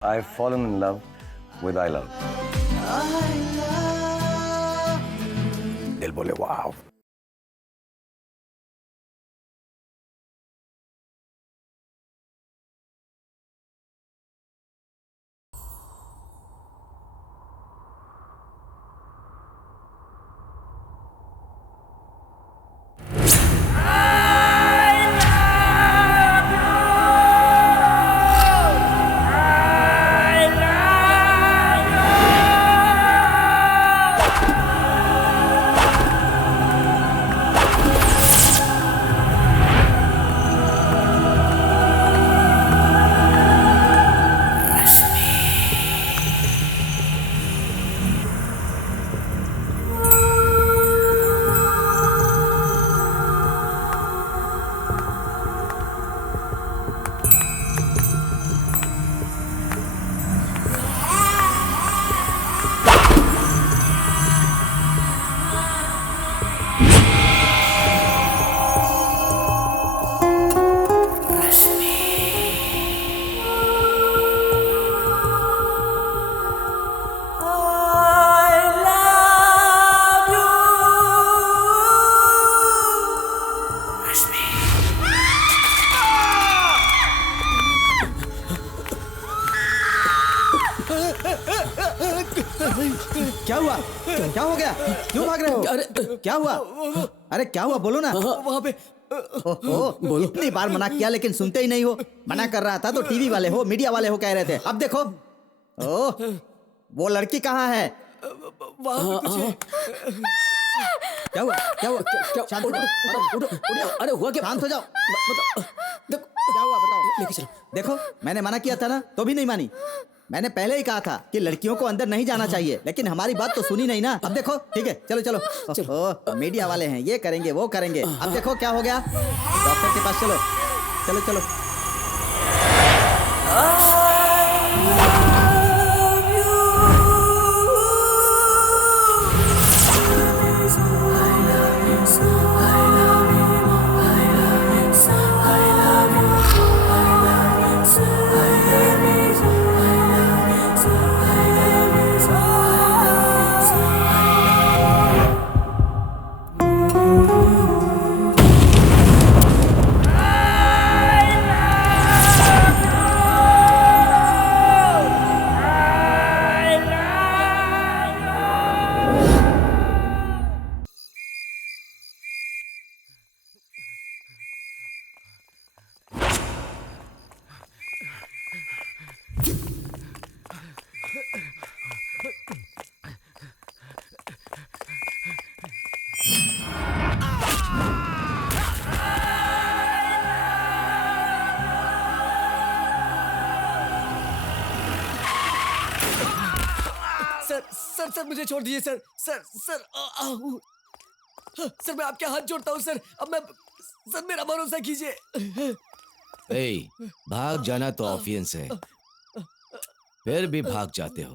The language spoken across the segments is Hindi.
I've fallen in love with I love. दिल बोले वाव. क्या हुआ? क्या हो गया? क्यों भाग रहे हो? अरे क्या हुआ? अरे क्या हुआ? बोलो ना। वहाँ पे ओहो, बोलो। इतनी बार मना किया लेकिन सुनते ही नहीं हो। मना कर रहा था तो टीवी वाले हो, मीडिया वाले हो कह रहे थे। अब देखो। ओह, वो लड़की कहाँ है? वहाँ पे कुछ है। क्या हुआ? क्या हुआ? शांत हो जाओ। उठो। अरे हुआ क्या? शांत हो जाओ। बताओ। देखो क्या हुआ बताओ। लेके चलो। देखो, मैंने मना किया था ना, तो भी नहीं मानी। मैंने पहले ही कहा था कि लड़कियों को अंदर नहीं जाना चाहिए, लेकिन हमारी बात तो सुनी नहीं ना। अब देखो, ठीक है, चलो चलो। ओह, मीडिया वाले हैं, ये करेंगे वो करेंगे। अब देखो क्या हो गया। डॉक्टर के पास चलो। चलो चलो। सर मुझे छोड़ दीजिए सर। सर सर मैं आपके हाथ जोड़ता हूँ सर। अब मैं सर मेरा भरोसा कीजिए। ए, भाग जाना तो ऑफियंस है, फिर भी भाग जाते हो।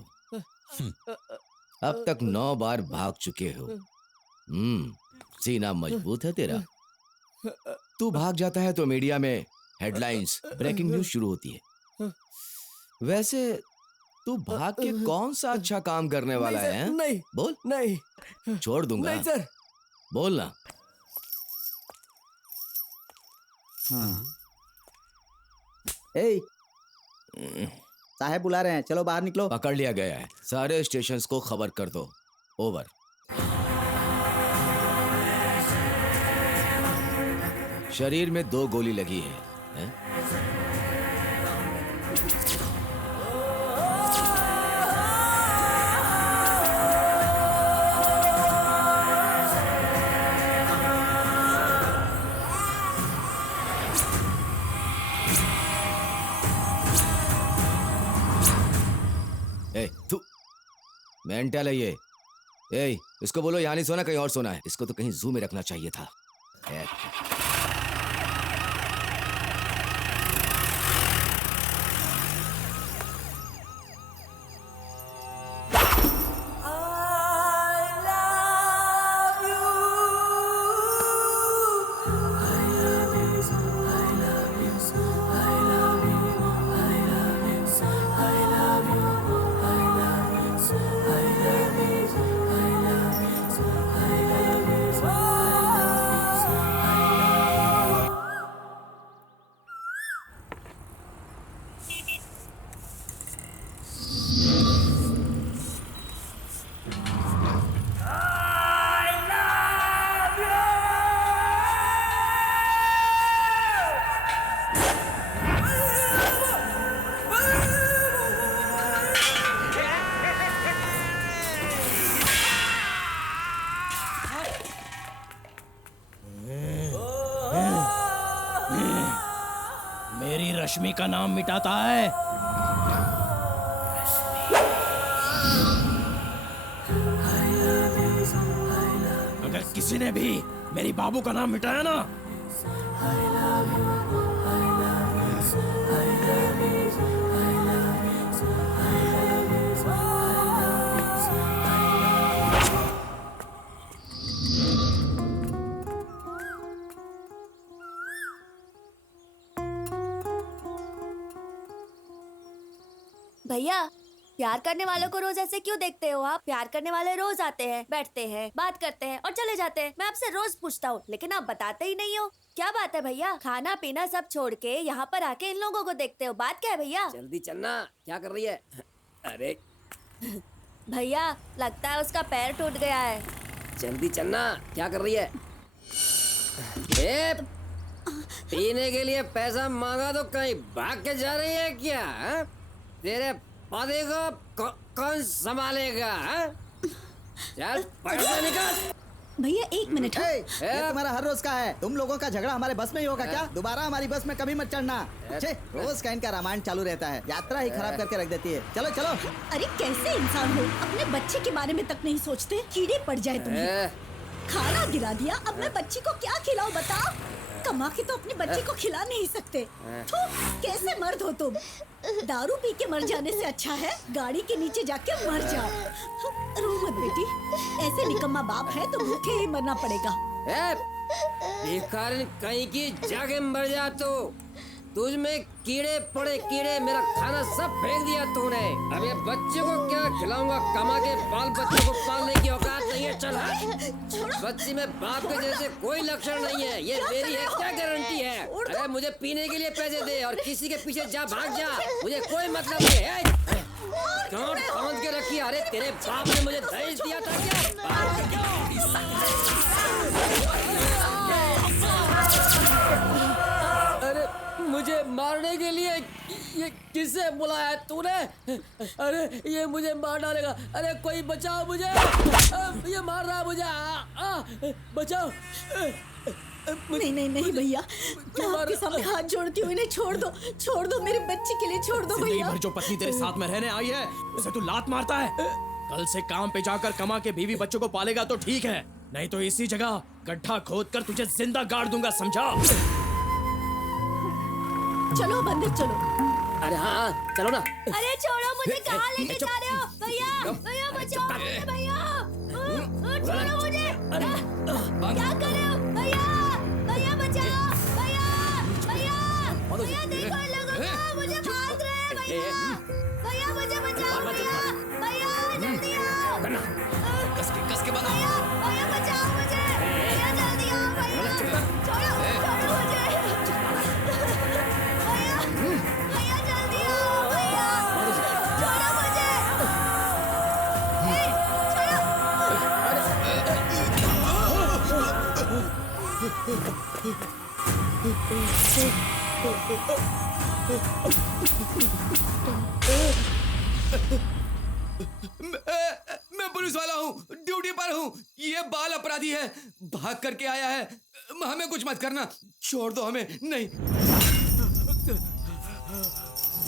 अब तक 9 बार भाग चुके हो। सीना मजबूत है तेरा। तू भाग जाता है तो मीडिया में हेडलाइंस, ब्रेकिंग न्यूज शुरू होती है। वैसे तू भाग के कौन सा अच्छा काम करने वाला नहीं, है? नहीं बोल। नहीं छोड़ दूंगा। नहीं सर। बोल ना। ए, साहब बुला रहे हैं, चलो बाहर निकलो। पकड़ लिया गया है। सारे स्टेशंस को खबर कर दो। ओवर। शरीर में 2 गोली लगी है, हैं? ए, तू मेंटल है ये। ए, इसको बोलो यहाँ नहीं सोना, कहीं और सोना है। इसको तो कहीं जू में रखना चाहिए था। रश्मि का नाम मिटाता है। अगर किसी ने भी मेरी बाबू का नाम मिटाया ना, भैया, प्यार करने वालों को रोज ऐसे क्यों देखते हो आप? प्यार करने वाले रोज आते हैं, बैठते हैं, बात करते हैं और चले जाते हैं। मैं आपसे रोज पूछता हूँ, लेकिन आप बताते ही नहीं हो। क्या बात है भैया? खाना पीना सब छोड़ के यहाँ पर आके इन लोगों को देखते हो, बात क्या है भैया? जल्दी चलना, क्या कर रही है? अरे भैया, लगता है उसका पैर टूट गया है। जल्दी चलना, क्या कर रही है? ए, पीने के लिए पैसा मांगा तो कहीं भाग के जा रही है क्या? हा? तेरे पति को कौन संभालेगा? हा? चल पैसा निकाल। भैया 1 मिनट। ये तुम्हारा हर रोज का है। तुम लोगों का झगड़ा हमारे बस में ही होगा क्या? दोबारा हमारी बस में कभी मत चढ़ना। रोज का इनका रामायण चालू रहता है, यात्रा ही खराब करके रख देती है। चलो चलो। अरे कैसे इंसान हो, अपने बच्चे के बारे में तक नहीं सोचते। कीड़े पड़ जाए तुम्हें। खाना गिरा दिया, अब मैं बच्ची को क्या खिलाऊं बताओ? कमा के तो अपने बच्चे को खिला नहीं सकते। थू, कैसे मर्द हो तुम? दारू पी के मर जाने से अच्छा है गाड़ी के नीचे जाके मर जाओ। रो मत बेटी, ऐसे निकम्मा बाप है तो भूखे ही मरना पड़ेगा। बेकार कहीं की जाके मर जा तू। तुझ में कीड़े पड़े कीड़े, मेरा खाना सब फेंक दिया तूने। अब ये बच्चे को क्या खिलाऊंगा? कमा के बाल बच्चे को पालने की औकात नहीं है। चल बच्ची में बाप के जैसे कोई लक्षण नहीं है। ये मेरी है, क्या गारंटी है? अरे मुझे पीने के लिए पैसे दे और किसी के पीछे जा, भाग जा, मुझे कोई मतलब नहीं है। गांठ बांध के रखी। अरे तेरे बाप ने मुझे दहेज दिया था क्या? अरे मुझे मारने के लिए ये किसे बुलाया है तूने? अरे ये मुझे मार डालेगा। अरे कोई बचाओ मुझे, ये मार रहा है मुझे। बचाओ। नहीं नहीं नहीं भैया, मैं आपके सामने हाथ जोड़ती हूँ, इन्हें छोड़ दो, मेरे बच्चे के लिए छोड़ दो जिंदगी भैया। भर जो पत्नी तेरे साथ में रहने आई है, उसे तू लात मारता है। कल से काम पे जाकर कमा के बीवी बच्चों को पालेगा तो ठीक है, नहीं तो इसी जगह गड्ढा खोद कर तुझे जिंदा गाड़ दूंगा, समझा? चलो बंदर चलो। अरे हाँ चलो ना। अरे छोड़ो मुझे, कहाँ लेके जा रहे हो? भैया भैया बचाओ मुझे, भैया छोड़ो मुझे। क्या कर रहे हो भैया? भैया बचाओ, भैया भैया भैया देखो इन लोगों को, मुझे भाग रहे हैं भैया। भैया मुझे बचाओ भैया, भैया जल्दी आओ। कस के बना। भैया बचाओ मुझे, भैया जल्दी आओ भैया। छोड़ो मुझे भैया, भैया जल्दी आओ भैया, छोड़ो मुझे। मैं पुलिस वाला हूँ, ड्यूटी पर हूँ। ये बाल अपराधी है, भाग करके आया है। हमें कुछ मत करना, छोड़ दो हमें। नहीं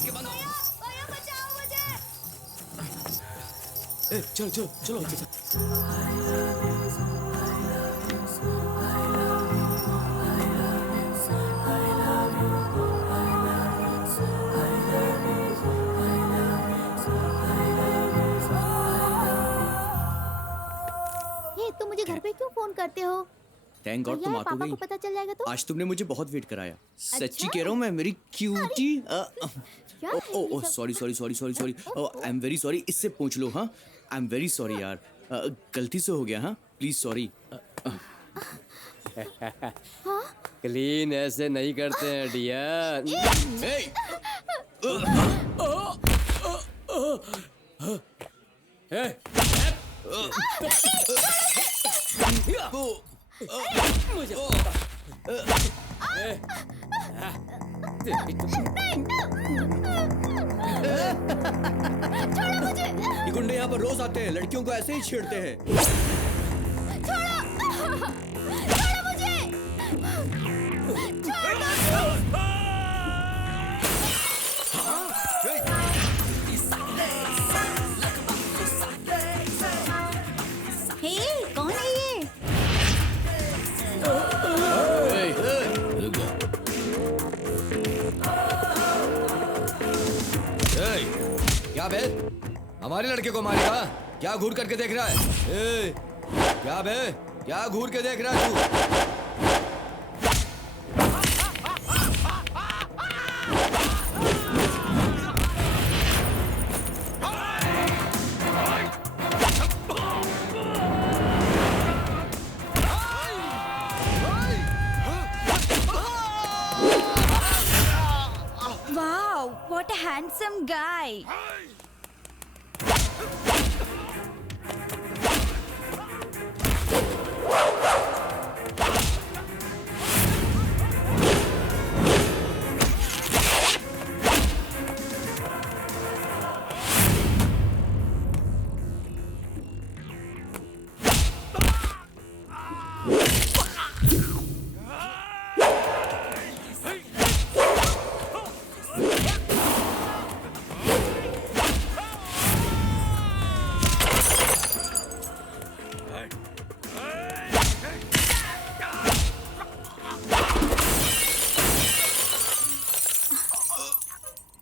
भैया बचाओ मुझे। चलो चलो चलो। तुम मुझे घर पे क्यों फोन करते हो? थैंक गॉड तुम आ तो पापा गई। को पता चल जाएगा तो? आज तुमने मुझे बहुत वेट कराया। सच्ची अच्छा? कह रहा हूँ मैं, मेरी क्यूटी। क्या है ये ओह सब? Sorry sorry sorry sorry sorry. I am very sorry. इससे पूछ लो। हाँ आई एम वेरी सॉरी यार, गलती से हो गया। हाँ प्लीज सॉरी। क्लीन ऐसे नहीं करते हैं डियर। ये गुंडे यहाँ पर रोज आते हैं, लड़कियों को ऐसे ही छेड़ते हैं। छोड़ो मुझे। फिर हमारे लड़के को मारेगा? क्या घूर करके देख रहा है? ए, क्या बे? क्या घूर के देख रहा है तू? Wow, what a handsome guy.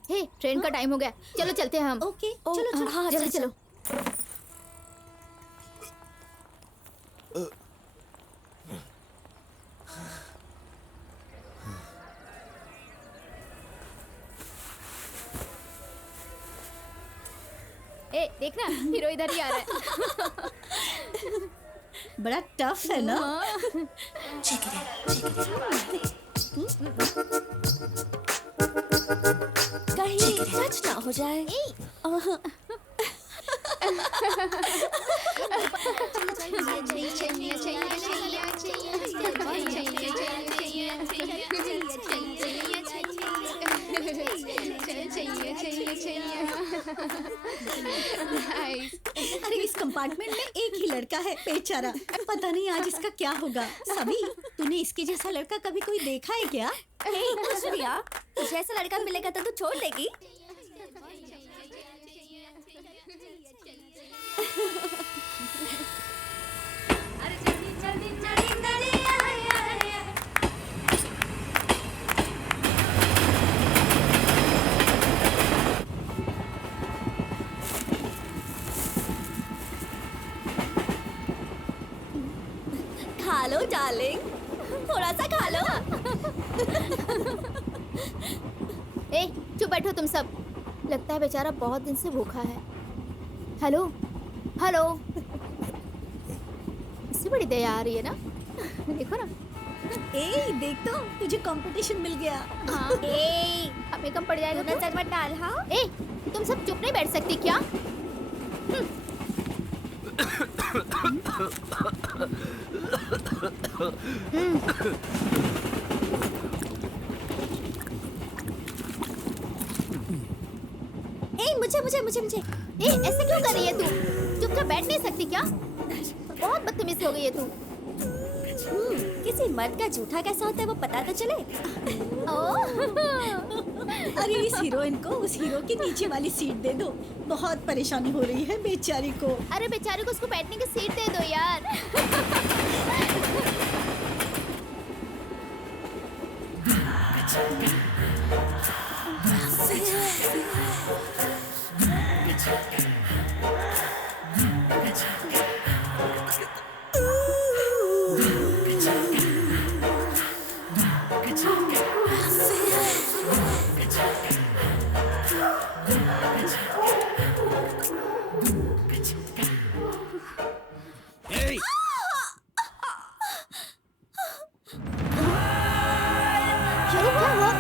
Hey, train का टाइम हो गया, चलो चलते हैं हम। ओके, चलो चलो। हाँ, जल्दी चलो। ए, देखना हीरो इधर ही आ रहा है। बड़ा टफ है ना? कहीं सच ना हो जाए। अरे इस कंपार्टमेंट में एक ही लड़का है बेचारा, पता नहीं आज इसका क्या होगा। सभी, तूने इसके जैसा लड़का कभी कोई देखा है क्या? सूर्या, तुझे ऐसा लड़का मिलेगा तो तू छोड़ देगी? खा लो डार्लिंग, थोड़ा सा खा लो। ए, चुप बैठो तुम सब। लगता है बेचारा बहुत दिन से भूखा है। हेलो हेलो, इससे बड़ी दया आ रही है ना। देखो ना। ए देख तो, तुझे कंपटीशन मिल गया। हाँ, ए, हमें कम पड़ जाएगा। नजर मत डाल। हाँ, ए, तुम सब चुप नहीं बैठ सकती क्या? ए मुझे मुझे मुझे मुझे। ए, ऐसे क्यों कर रही है तू? चुपचाप बैठ नहीं सकती क्या? बहुत बदतमीज हो गई है तू। किसी मर्द का झूठा कैसा होता है वो पता तो चले। अरे इस हीरोइन को उस हीरो की नीचे वाली सीट दे दो, बहुत परेशानी हो रही है बेचारी को। अरे बेचारे को उसको बैठने की सीट दे दो यार। क्यों, क्या हुआ?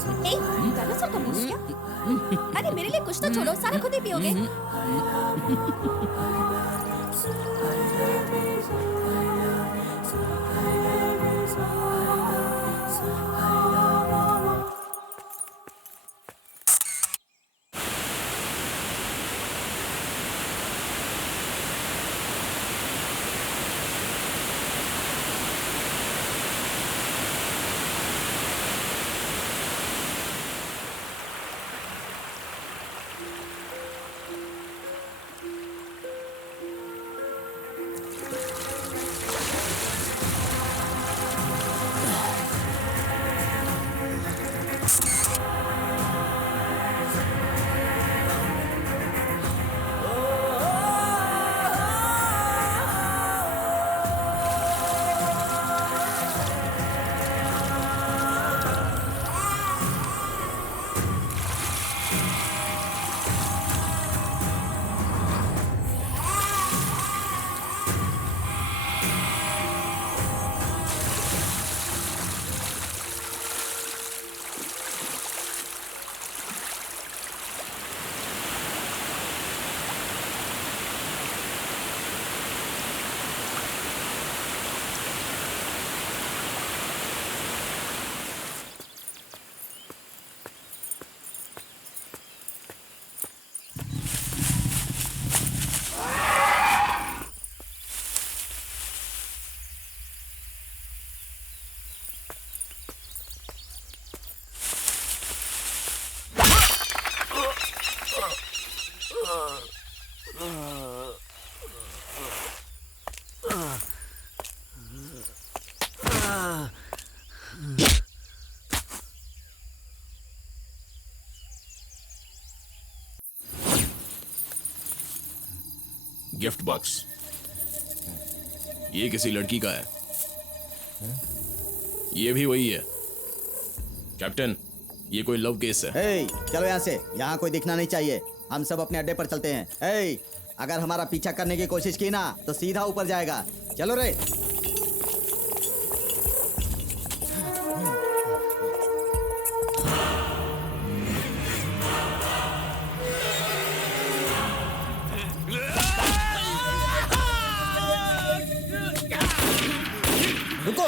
ए, डायनासोर का मूस क्या? अरे मेरे लिए कुछ तो छोड़ो, सारा खुद ही पियोगे। गिफ्ट बॉक्स ये किसी लड़की का है। ये भी वही है। कैप्टन, ये कोई लव केस है। ए, चलो यहाँ से, यहाँ कोई दिखना नहीं चाहिए। हम सब अपने अड्डे पर चलते हैं। ए, अगर हमारा पीछा करने की कोशिश की ना तो सीधा ऊपर जाएगा। चलो रे। रुको।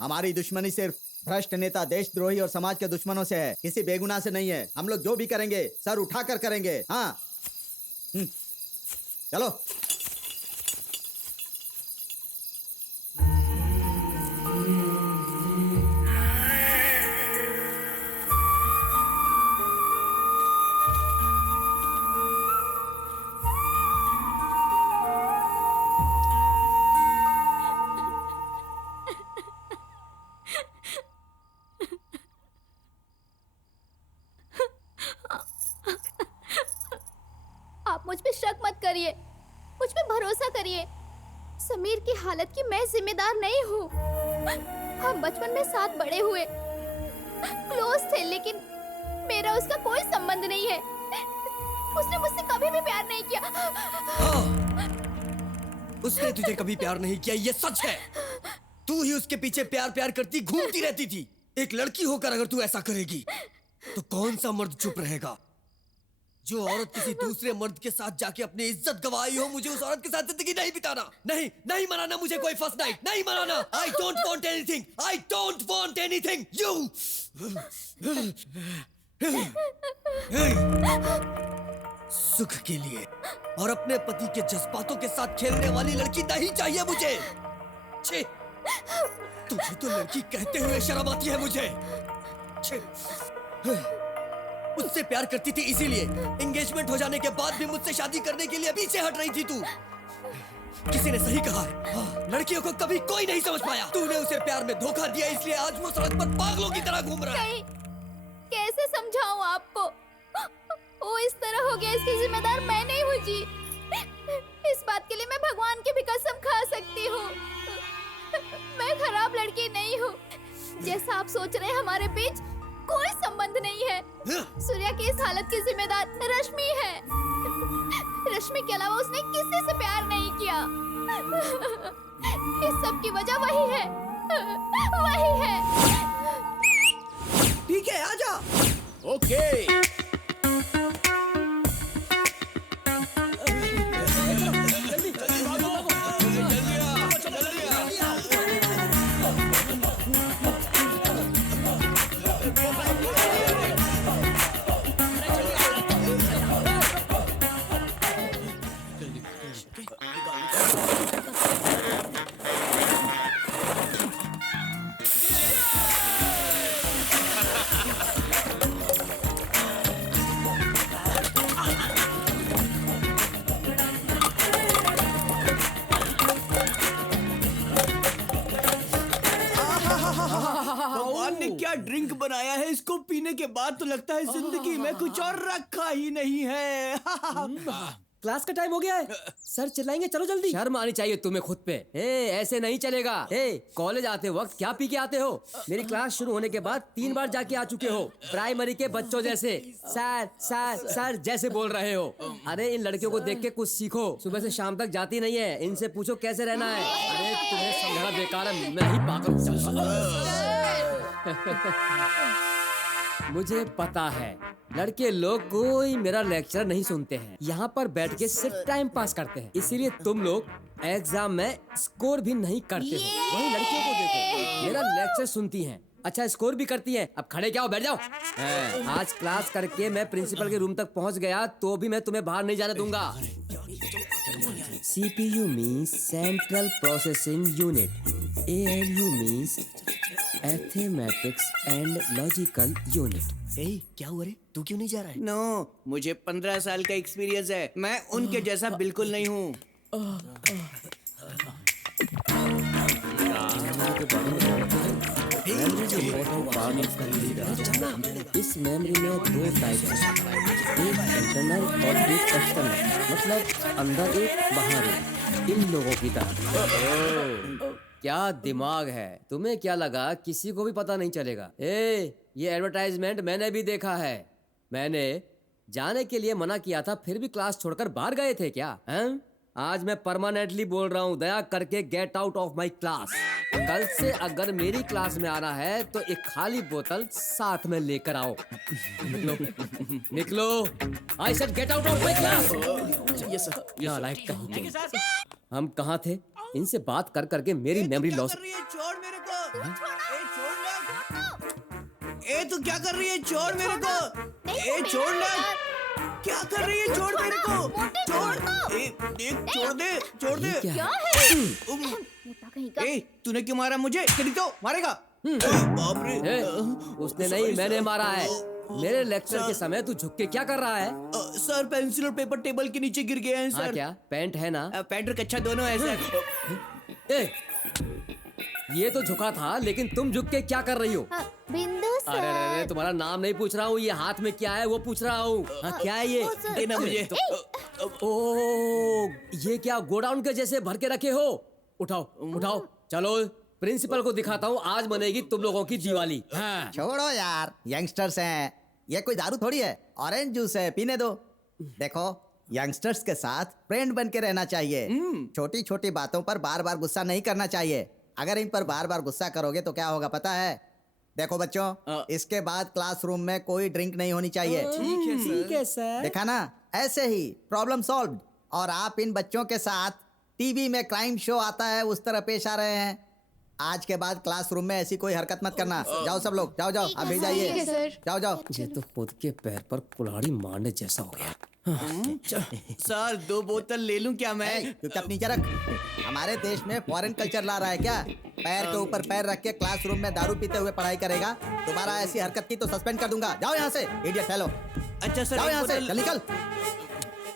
हमारी दुश्मनी सिर्फ भ्रष्ट नेता, देशद्रोही और समाज के दुश्मनों से है, किसी बेगुनाह से नहीं है। हम लोग जो भी करेंगे सर उठाकर करेंगे। हाँ, चलो। मुझ पे शक मत करिए, मुझ पे भरोसा करिए। समीर की हालत की मैं जिम्मेदार नहीं हूँ। हम बचपन में साथ बड़े हुए, क्लोज थे, लेकिन मेरा उसका कोई संबंध नहीं है। उसने मुझसे कभी भी प्यार नहीं किया। हाँ, उसने तुझे कभी प्यार नहीं किया, ये सच है। तू ही उसके पीछे प्यार प्यार करती घूमती रहती थी। एक लड़की होकर अगर तू ऐसा करेगी तो कौन सा मर्द चुप रहेगा? जो औरत किसी दूसरे मर्द के साथ जाके अपनी इज्जत गवाई हो, मुझे उस औरत के साथ जिंदगी नहीं बिताना। नहीं, नहीं मनाना मुझे कोई फर्स्ट नाइट, नहीं मनाना। I don't want anything, I don't want anything, you। सुख के लिए और अपने पति के जज्बातों के साथ खेलने वाली लड़की नहीं चाहिए मुझे। छे, तुझे तो लड़की कहते हुए शर्म आती है मुझे। छे, उससे प्यार करती थी, इसीलिए एंगेजमेंट हो जाने के बाद भी मुझसे शादी करने के लिए पीछे हट रही थी तू। किसी ने सही कहा है, हाँ, लड़कियों को कभी कोई नहीं समझ पाया। तूने उसे प्यार में धोखा दिया, इसलिए आज वो सड़क पर पागलों की तरह घूम रहा है। कैसे समझाऊं आपको? वो इस तरह हो गया, इसकी जिम्मेदार मैं नहीं हूँ जी। इस बात के लिए मैं भगवान की भी कसम खा सकती हूँ। मैं खराब लड़की नहीं हूँ। जैसा आप सोच रहे हैं, हमारे बीच कोई संबंध नहीं है। सूर्या की इस हालत की जिम्मेदार रश्मि है। रश्मि के अलावा उसने किसी से प्यार नहीं किया। इस सब की वजह वही है। वही है। ठीक है, आजा। ओके। भगवान ने क्या ड्रिंक बनाया है, इसको पीने के बाद तो लगता है जिंदगी में कुछ और रखा ही नहीं है। क्लास का टाइम हो गया है। सर चिल्लाएंगे, चलो जल्दी। शर्म आनी चाहिए तुम्हें खुद पे। ऐसे नहीं चलेगा। कॉलेज आते वक्त क्या पी के आते हो? मेरी क्लास शुरू होने के बाद 3 बार जाके आ चुके हो। प्राइमरी के बच्चों जैसे सर सर सर जैसे बोल रहे हो। अरे इन लड़कियों को देख के कुछ सीखो। सुबह से शाम तक जाती नहीं है, इनसे पूछो कैसे रहना है। अरे तुम्हें समझाना बेकार है, मैं ही पागल मुझे पता है लड़के लोग कोई मेरा लेक्चर नहीं सुनते हैं, यहाँ पर बैठ के सिर्फ टाइम पास करते हैं। इसीलिए तुम लोग एग्जाम में स्कोर भी नहीं करते हो। वही लड़कियों को देखो, मेरा लेक्चर सुनती हैं, अच्छा स्कोर भी करती हैं। अब खड़े क्या हो, बैठ जाओ। आज क्लास करके मैं प्रिंसिपल के रूम तक पहुँच गया तो भी मैं तुम्हें बाहर नहीं जाने दूंगा। CPU means Central Processing Unit. ALU means Mathematics and Logical Unit. क्या हुआ रे, तू क्यों नहीं जा रहा है? नो, मुझे 15 साल का एक्सपीरियंस है, मैं उनके जैसा बिल्कुल नहीं हूँ। इस मेमोरी में 2 टाइप है, एक इंटरनल और एक एक्सटर्नल, मतलब अंदर एक बाहर एक। इन लोगों की तरह। क्या दिमाग है, तुम्हें क्या लगा किसी को भी पता नहीं चलेगा? ये एडवर्टाइजमेंट मैंने भी देखा है। मैंने जाने के लिए मना किया था, फिर भी क्लास छोड़कर बाहर गए थे क्या? हैं? आज मैं परमानेंटली बोल रहा हूँ, दया करके get out of my class. कल से अगर मेरी क्लास में आना है तो एक खाली बोतल साथ में लेकर आओ। निकलो, निकलो। I said get out of my class. Yes sir. Light कहीं। हम कहाँ थे? इनसे बात कर करके मेरी मेमोरी लॉस। छोड़ मेरे को। ए तू क्या कर रही है? छोड़ मेरे को। ए छोड़ ना। क्या कर रही है? छोड़ मेरे को। छोड़। छोड़ दे, छोड़ दे। क्या है? मोटा कहीं का। ए तूने क्यों मारा मुझे? तेरी तो मारेगा। बाप रे। उसने नहीं, मैंने मारा है। मेरे लेक्चर के समय तू झुक के क्या कर रहा है? सर पेंसिल और पेपर टेबल के नीचे गिर गए हैं सर। क्या पैंट है ना? पैंट और कच्छा दोनों है सर। ये तो झुका था, लेकिन तुम झुक के क्या कर रही हो? बिंदु सर। अरे तुम्हारा नाम नहीं पूछ रहा हूँ, ये हाथ में क्या है वो पूछ रहा हूँ। क्या है ये? देना मुझे। ओ, ये क्या गोडाउन के जैसे भर के रखे हो? उठाओ, उठाओ, चलो प्रिंसिपल को दिखाता हूँ, आज मनेगी तुम लोगों की दिवाली। हाँ। छोड़ो यार, यंगस्टर्स हैं, ये कोई दारू थोड़ी है, ऑरेंज जूस है, पीने दो। देखो यंगस्टर्स के साथ फ्रेंड बन के रहना चाहिए। छोटी छोटी बातों पर बार बार गुस्सा नहीं करना चाहिए। अगर इन पर बार बार गुस्सा करोगे तो क्या होगा पता है? देखो बच्चों, इसके बाद क्लासरूम में कोई ड्रिंक नहीं होनी चाहिए। ठीक है सर। देखा ना, ऐसे ही प्रॉब्लम सॉल्व। और आप इन बच्चों के साथ टीवी में क्राइम शो आता है उस तरह पेश आ रहे हैं। आज के बाद क्लासरूम में ऐसी कोई हरकत मत करना। जाओ सब लोग, जाओ जाओ, आप भी जाइए, जाओ जाओ। ये तो खुद के पैर पर कुल्हाड़ी मारने जैसा हो गया। सर 2 बोतल ले लूं क्या मैं? चुपचाप नीचे रख। हमारे देश में फॉरेन कल्चर ला रहा है क्या? पैर के ऊपर पैर रख के क्लासरूम में दारू पीते हुए पढ़ाई करेगा। दोबारा ऐसी हरकत की तो सस्पेंड कर दूंगा। जाओ यहाँ से, इडियट फेलो। अच्छा सर, जाओ यहाँ से, चल निकल।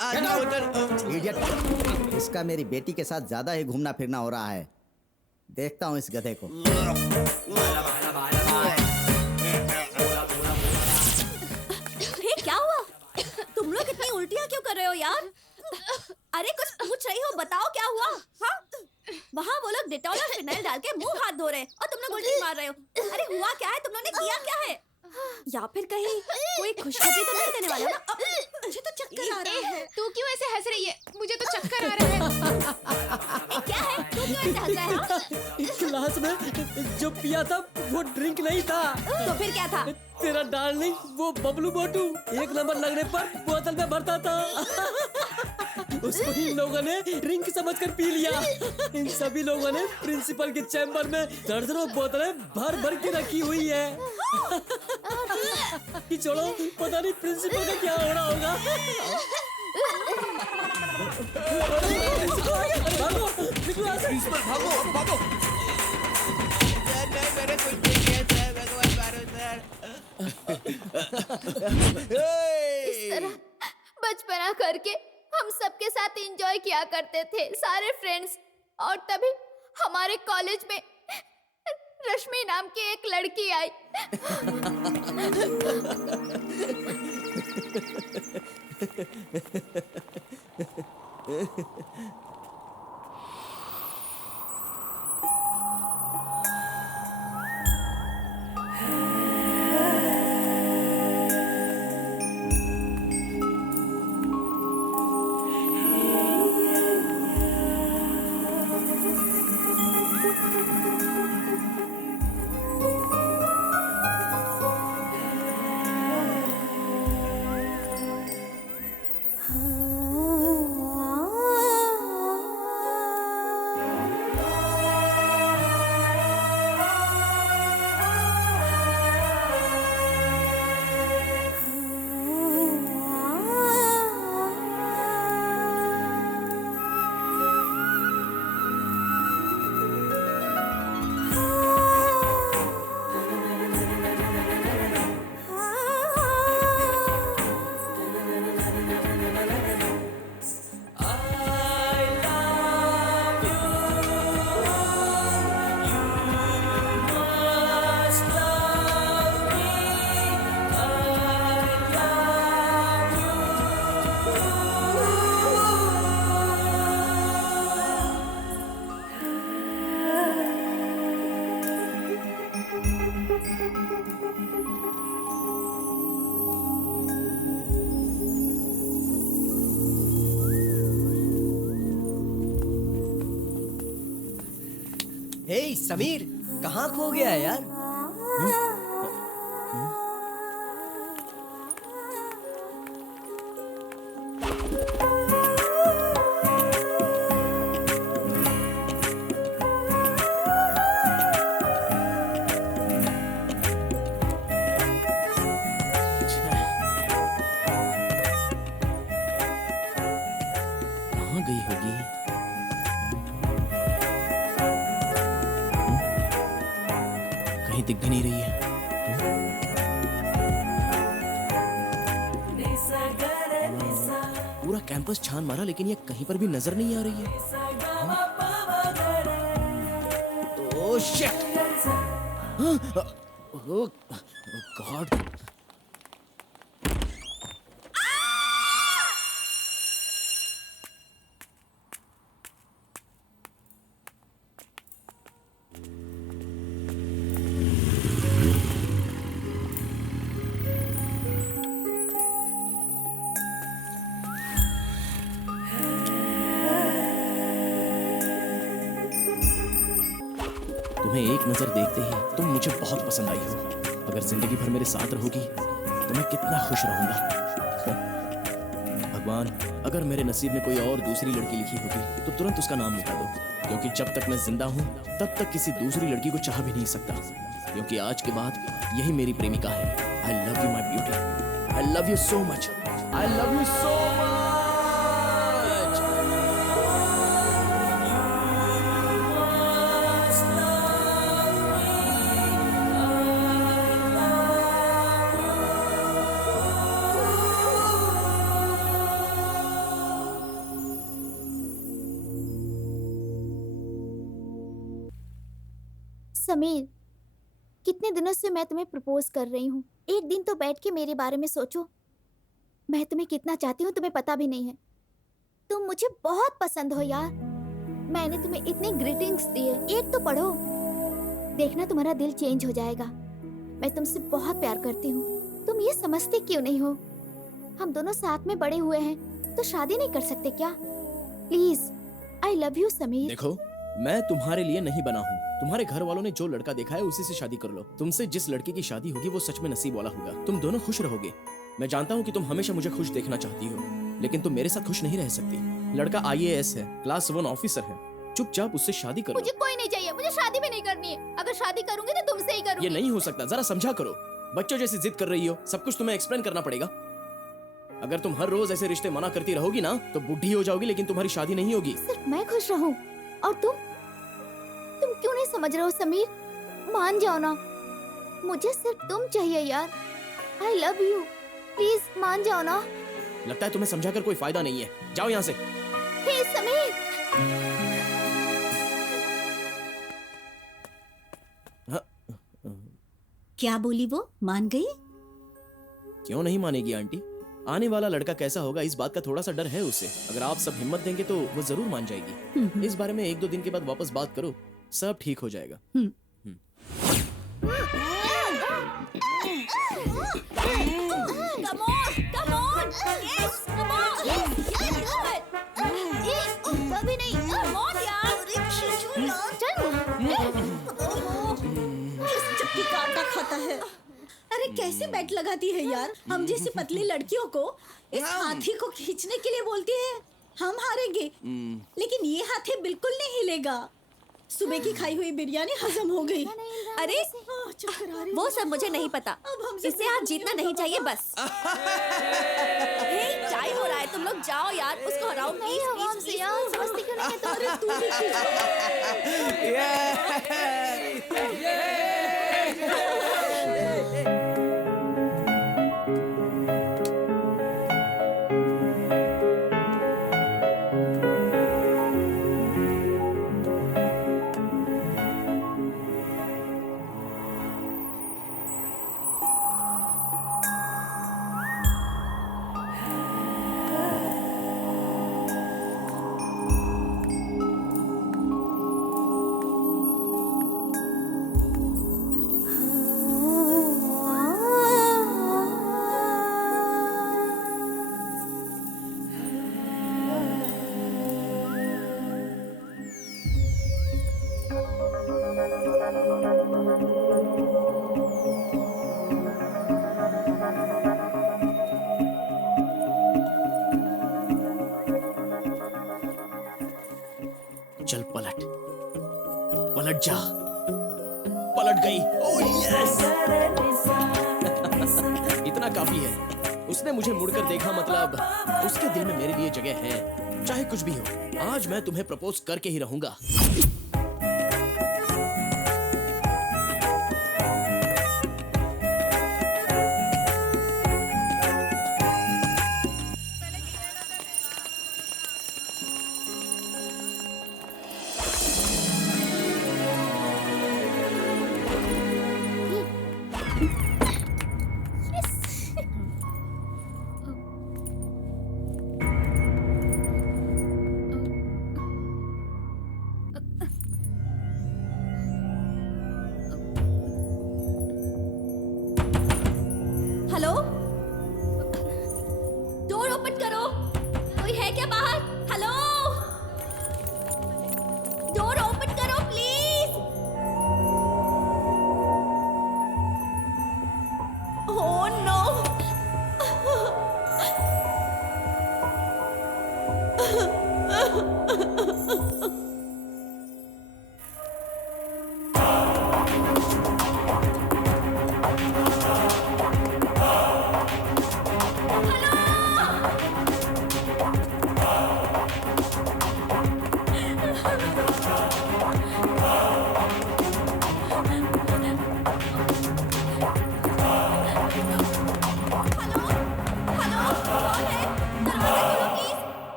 बोतल। इडियट। इसका मेरी बेटी के साथ ज्यादा ही घूमना फिरना हो रहा है। देखता हूँ इस गधे को। क्या हुआ? तुम लोग इतनी उल्टियाँ क्यों कर रहे हो यार? अरे कुछ पूछ रही हो, बताओ क्या हुआ? हाँ? वहाँ वो लोग डेटॉल और फिनाइल डाल के मुंह हाथ धो रहे हैं और तुम लोग उल्टी मार रहे हो। अरे हुआ क्या है? तुम लोगों ने किया क्या है? या फिर कहीं कोई खुशखबरी तो नहीं देने वाला ना? मुझे तो चक्कर आ रहा है। तू क्यों ऐसे हंस रही है? मुझे तो चक्कर आ रहा है। क्या है? तू क्यों ऐसे हंस रहा है? क्लास में जो पिया था वो ड्रिंक नहीं था। तो फिर क्या था? तेरा डार्लिंग वो बबलू मोटू 1 नंबर लगने पर बोतल में भरता था। उसको इन लोगों ने ड्रिंक समझकर पी लिया। इन सभी लोगों ने प्रिंसिपल के चैम्बर में दर्जनों बोतलें भर भर के रखी हुई है। कि छोड़ो, पता नहीं प्रिंसिपल का क्या हो रहा होगा। भागो, निकलो यहाँ से। प्रिंसिपल भागो भागो। नहीं मैंने कुछ नहीं किया सर, भगवान मारो सर। इस तरह बचपना करके हम सबके साथ एंजॉय किया करते थे, सारे फ्रेंड्स। और तभी हमारे कॉलेज में रश्मि नाम की एक लड़की आई। हे समीर, कहाँ खो गया है यार? कहाँ गई होगी? कहीं दिख भी नहीं रही है। पूरा कैंपस छान मारा लेकिन ये कहीं पर भी नजर नहीं आ रही है। Oh shit! Oh God! तुम्हें एक नजर देखते ही तुम मुझे बहुत पसंद आई हो। अगर जिंदगी भर मेरे साथ रहोगी तो मैं कितना खुश रहूंगा। भगवान, अगर मेरे नसीब में कोई और दूसरी लड़की लिखी होगी तो तुरंत उसका नाम मिटा दो, क्योंकि जब तक मैं जिंदा हूं तब तक किसी दूसरी लड़की को चाह भी नहीं सकता, क्योंकि आज के बाद यही मेरी प्रेमिका है। आई love you my beauty, I love you so much, I love you so much. Sameer, कितने दिनों से मैं तुम्हें प्रपोज कर रही हूँ। एक दिन तो बैठ के मेरे बारे में सोचो। मैं तुम्हें कितना चाहती हूँ तुम्हें पता भी नहीं है। तुम मुझे बहुत पसंद हो यार। मैंने तुम्हें इतनी ग्रीटिंग्स दी है, एक तो पढ़ो, देखना तुम्हारा दिल चेंज हो जाएगा। मैं तुमसे बहुत प्यार करती हूँ। तुम ये समझते क्यों नहीं हो? हम दोनों साथ में बड़े हुए हैं, तो शादी नहीं कर सकते क्या? Please, I love you Sameer. देखो, मैं तुम्हारे लिए नहीं बना हूँ। तुम्हारे घर वालों ने जो लड़का देखा है उसी से शादी कर लो। तुमसे जिस लड़के की शादी होगी वो सच में नसीब वाला होगा। तुम दोनों खुश रहोगे। मैं जानता हूँ कि तुम हमेशा मुझे खुश देखना चाहती हो, लेकिन तुम मेरे साथ खुश नहीं रह सकती। लड़का IAS है, क्लास 1 ऑफिसर है। चुपचाप उससे शादी करो। मुझे कोई नहीं चाहिए, मुझे शादी भी नहीं करनी है। अगर शादी करूंगी तो तुमसे ही करूंगी। ये नहीं हो सकता, जरा समझा करो। बच्चों जैसी जिद कर रही हो, सब कुछ तुम्हें एक्सप्लेन करना पड़ेगा। अगर तुम हर रोज ऐसे रिश्ते मना करती रहोगी ना, तो बुढ़ी हो जाओगी लेकिन तुम्हारी शादी नहीं होगी। सिर्फ मैं खुश रहूं और तुम क्यों नहीं समझ रहे हो समीर? मान जाओ ना, मुझे सिर्फ तुम चाहिए यार। आई लव यू, प्लीज मान जाओ ना। लगता है तुम्हें समझाकर कोई फायदा नहीं है, जाओ यहाँ से। हे समीर। क्या बोली वो? मान गई? क्यों नहीं मानेगी आंटी? आने वाला लड़का कैसा होगा इस बात का थोड़ा सा डर है उसे। अगर आप सब हिम्मत देंगे तो वो जरूर मान जाएगी। इस बारे में 1-2 दिन के बाद वापस बात करो, सब ठीक हो जाएगा। Come on, come on, yes, come on, yes, you can do it. कभी नहीं। Come on यार, खींचो यार, चप्पी का आटा खाता है। अरे कैसे बैट लगाती है यार? हम जैसी पतली लड़कियों को इस हाथी को खींचने के लिए बोलती है। हम हारेंगे, लेकिन ये हाथी बिल्कुल नहीं हिलेगा। सुबह की खाई हुई बिरयानी हजम हो गई। अरे वो सब मुझे नहीं पता। इसे आज जीतना नहीं चाहिए बस। हे, टाइम हो रहा है, तुम लोग जाओ यार, उसको हराओ प्लीज प्लीज प्लीज। यार मस्ती क्यों नहीं करते? अरे तू भी चल पलट, पलट जा। पलट गई। Oh yes. इतना काफी है। उसने मुझे मुड़कर देखा, मतलब उसके दिल में मेरे लिए जगह है। चाहे कुछ भी हो, आज मैं तुम्हें प्रपोज करके ही रहूंगा। हेलो, डोर ओपन करो, कोई है क्या बाहर? हेलो, डोर ओपन करो प्लीज। ओह नो,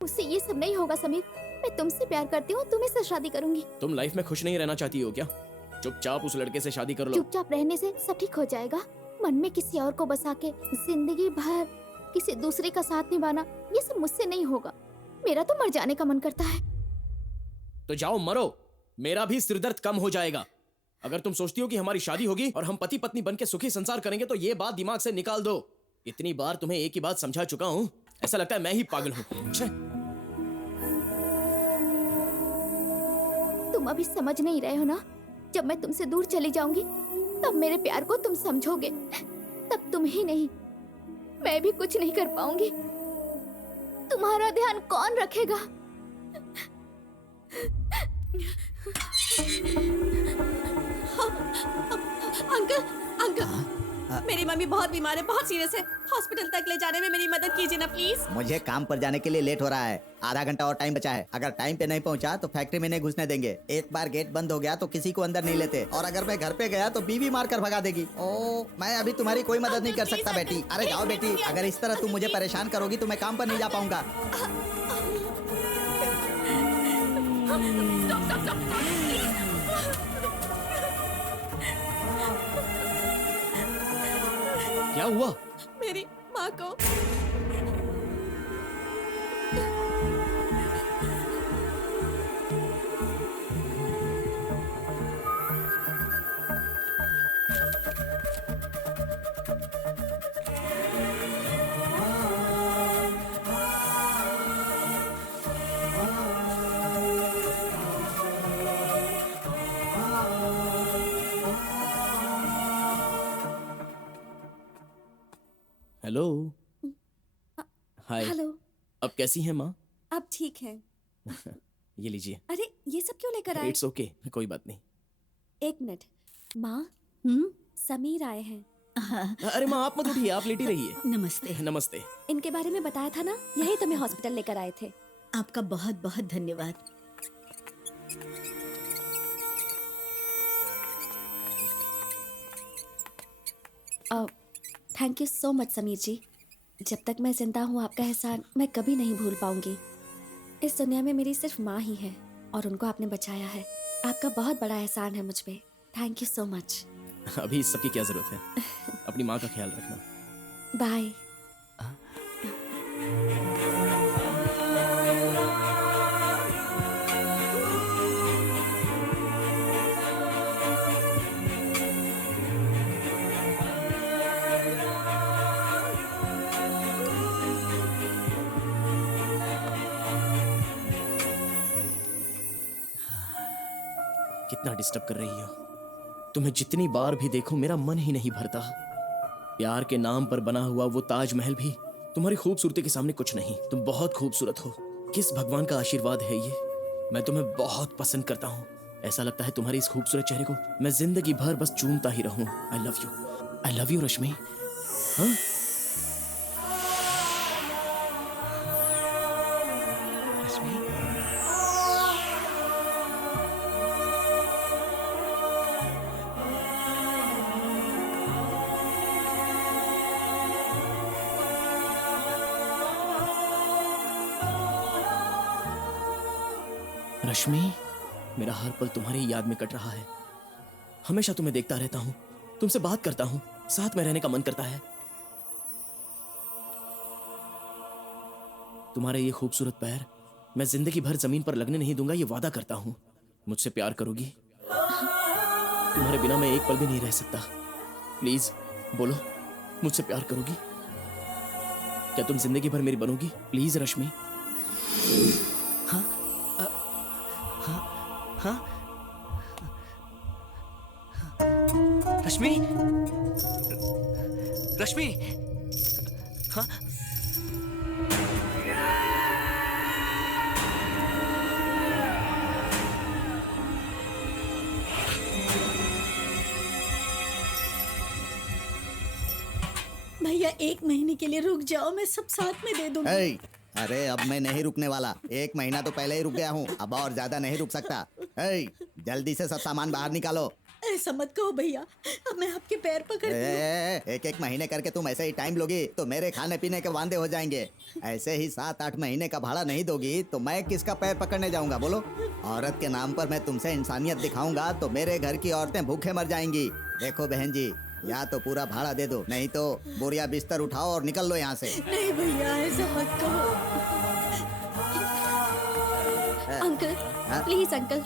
उससे ये सब नहीं होगा समीर। मैं तुमसे प्यार करती हूँ, तुम्हें से शादी करूंगी। तुम लाइफ में खुश नहीं रहना चाहती हो क्या? चुपचाप उस लड़के से शादी कर लो। चुपचाप रहने से सब ठीक हो जाएगा। मन में किसी और को बसा के जिंदगी भर किसी दूसरे का साथ निभाना, ये सब मुझसे नहीं होगा। मेरा तो मर जाने का मन करता है। तो जाओ मरो, मेरा भी सिरदर्द कम हो जाएगा। अगर तुम सोचती हो कि हमारी शादी होगी और हम पति पत्नी बनके सुखी संसार करेंगे तो ये बात दिमाग से निकाल दो। इतनी बार तुम्हें एक ही बात समझा चुका हूँ, ऐसा लगता है मैं ही पागल हूँ। तुम अभी समझ नहीं रहे हो ना, जब मैं तुमसे दूर चली जाऊंगी तब मेरे प्यार को तुम समझोगे। तब तुम ही नहीं, मैं भी कुछ नहीं कर पाऊंगी। तुम्हारा ध्यान कौन रखेगा? अंकल, अंकल, मेरी मम्मी बहुत बीमार है, बहुत सीरियस है। हॉस्पिटल तक ले जाने में मेरी मदद कीजिए ना प्लीज। मुझे काम पर जाने के लिए लेट हो रहा है, आधा घंटा और टाइम बचा है। अगर टाइम पे नहीं पहुंचा तो फैक्ट्री में नहीं घुसने देंगे। एक बार गेट बंद हो गया तो किसी को अंदर नहीं लेते, और अगर मैं घर पे गया तो बीवी मार कर भगा देगी। ओ, मैं अभी तुम्हारी कोई मदद नहीं कर सकता बेटी। अरे जाओ बेटी, अगर इस तरह तुम मुझे परेशान करोगी तो मैं काम पर नहीं जा पाऊंगा। क्या हुआ? मेरी माँ को हेलो। हाय। हेलो। अब कैसी हैं माँ? अब ठीक है। ये लीजिए। अरे ये सब क्यों लेकर आए? इट्स ओके, कोई बात नहीं। एक मिनट माँ, समीर आए हैं। अरे माँ आप मत उठिए, आप लेटी रहिए। नमस्ते। नमस्ते। इनके बारे में बताया था ना, यही तुम्हें हॉस्पिटल लेकर आए थे। आपका बहुत बहुत धन्यवाद। Thank you so much Sameer ji. जब तक मैं जिंदा हूँ आपका एहसान मैं कभी नहीं भूल पाऊंगी। इस दुनिया में मेरी सिर्फ माँ ही है और उनको आपने बचाया है। आपका बहुत बड़ा एहसान है मुझ पे। Thank you so much. अभी इस सब की क्या जरूरत है? अपनी माँ का ख्याल रखना। बाय। कितना डिस्टर्ब कर रही हो? तुम्हें जितनी बार भी देखूं मेरा मन ही नहीं भरता। प्यार के नाम पर बना हुआ वो ताजमहल भी तुम्हारी खूबसूरती के सामने कुछ नहीं। तुम बहुत खूबसूरत हो। किस भगवान का आशीर्वाद है ये? मैं तुम्हें बहुत पसंद करता हूँ। ऐसा लगता है तुम्हारे इस खूबसूरत चेहरे को मैं जिंदगी भर बस चूमता ही रहूं। आई लव यू रश्मि। हाँ? रश्मि, मेरा हर पल तुम्हारी याद में कट रहा है। हमेशा तुम्हें देखता रहता हूँ, तुमसे बात करता हूँ, साथ में रहने का मन करता है। तुम्हारे ये खूबसूरत पैर मैं जिंदगी भर जमीन पर लगने नहीं दूंगा, ये वादा करता हूँ। मुझसे प्यार करोगी? तुम्हारे बिना मैं एक पल भी नहीं रह सकता। प्लीज बोलो, मुझसे प्यार करोगी? क्या तुम जिंदगी भर मेरी बनोगी? प्लीज रश्मि। हाँ? रश्मि, रश्मि, हाँ? भैया 1 महीने के लिए रुक जाओ, मैं सब साथ में दे दूंगी। अरे अब मैं नहीं रुकने वाला। 1 महीना तो पहले ही रुक गया हूँ, अब और ज्यादा नहीं रुक सकता। जल्दी से सब सामान बाहर निकालो। ऐसा मत कहो भैया, अब मैं आपके पैर पकड़ती हूँ। एक एक महीने करके तुम ऐसे ही टाइम लोगी तो मेरे खाने पीने के वांदे हो जाएंगे। ऐसे ही 7-8 महीने का भाड़ा नहीं दोगी तो मैं किसका पैर पकड़ने जाऊंगा बोलो? औरत के नाम पर मैं तुमसे इंसानियत दिखाऊंगा तो मेरे घर की औरतें भूखे मर जाएंगी। देखो बहन जी, या तो पूरा भाड़ा दे दो, नहीं तो बोरिया बिस्तर उठाओ और निकल लो यहाँ से। नहीं भैया, ऐसा मत कहो। अंकल हाँ? प्लीज अंकल,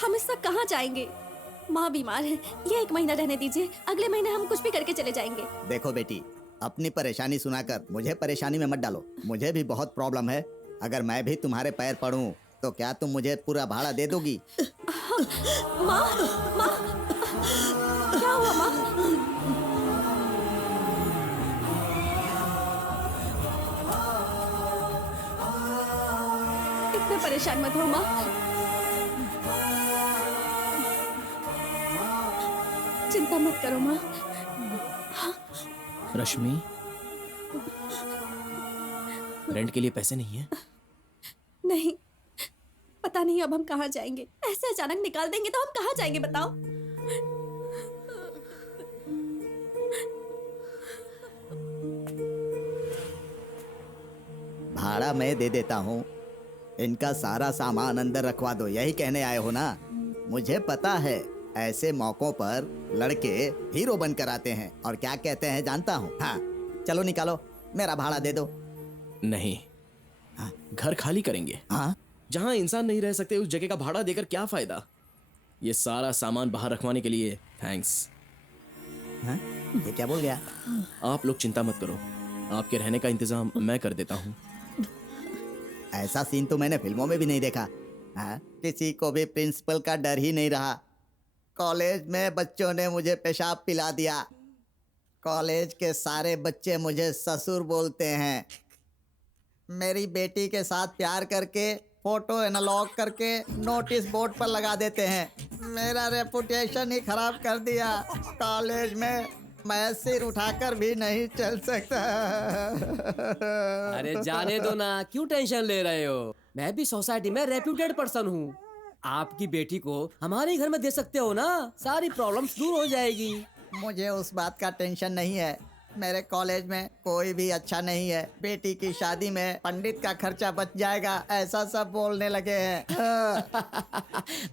हम इस वक्त कहाँ जाएंगे? माँ बीमार है, ये 1 महीना रहने दीजिए, अगले महीने हम कुछ भी करके चले जाएंगे। देखो बेटी, अपनी परेशानी सुनाकर मुझे परेशानी में मत डालो। मुझे भी बहुत प्रॉब्लम है। अगर मैं भी तुम्हारे पैर पड़ूं तो क्या तुम मुझे पूरा भाड़ा दे दोगी? माँ, माँ, क्या हुआ माँ? इतना परेशान मत हो माँ, चिंता मत करो माँ। रश्मि, रेंट के लिए पैसे नहीं है? नहीं, पता नहीं अब हम कहाँ जाएंगे। ऐसे अचानक निकाल देंगे तो हम कहाँ जाएंगे बताओ? भाड़ा मैं दे देता हूँ, इनका सारा सामान अंदर रखवा दो, यही कहने आए हो ना? मुझे पता है ऐसे मौकों पर लड़के हीरो बनकर आते हैं और क्या कहते हैं जानता हूँ। हाँ, चलो निकालो, मेरा भाड़ा दे दो। नहीं। हाँ? घर खाली करेंगे। हाँ? जहाँ इंसान नहीं रह सकते उस जगह का भाड़ा देकर क्या फायदा? ये सारा सामान बाहर रखवाने के लिए थैंक्स। हाँ? ये क्या बोल गया? आप लोग चिंता मत करो, आपके रहने का इंतजाम मैं कर देता हूँ। ऐसा सीन तो मैंने फिल्मों में भी नहीं देखा। हाँ? किसी को भी प्रिंसिपल का डर ही नहीं रहा। कॉलेज में बच्चों ने मुझे पेशाब पिला दिया। कॉलेज के सारे बच्चे मुझे ससुर बोलते हैं। मेरी बेटी के साथ प्यार करके फोटो एनालॉग करके नोटिस बोर्ड पर लगा देते हैं। मेरा रेपुटेशन ही खराब कर दिया। कॉलेज में मैं सिर उठाकर भी नहीं चल सकता। अरे जाने दो ना, क्यों टेंशन ले रहे हो? मैं भी सोसाइटी में रेप्यूटेड पर्सन हूँ। आपकी बेटी को हमारे घर में दे सकते हो ना, सारी प्रॉब्लम्स दूर हो जाएगी। मुझे उस बात का टेंशन नहीं है। मेरे कॉलेज में कोई भी अच्छा नहीं है। बेटी की शादी में पंडित का खर्चा बच जाएगा, ऐसा सब बोलने लगे हैं।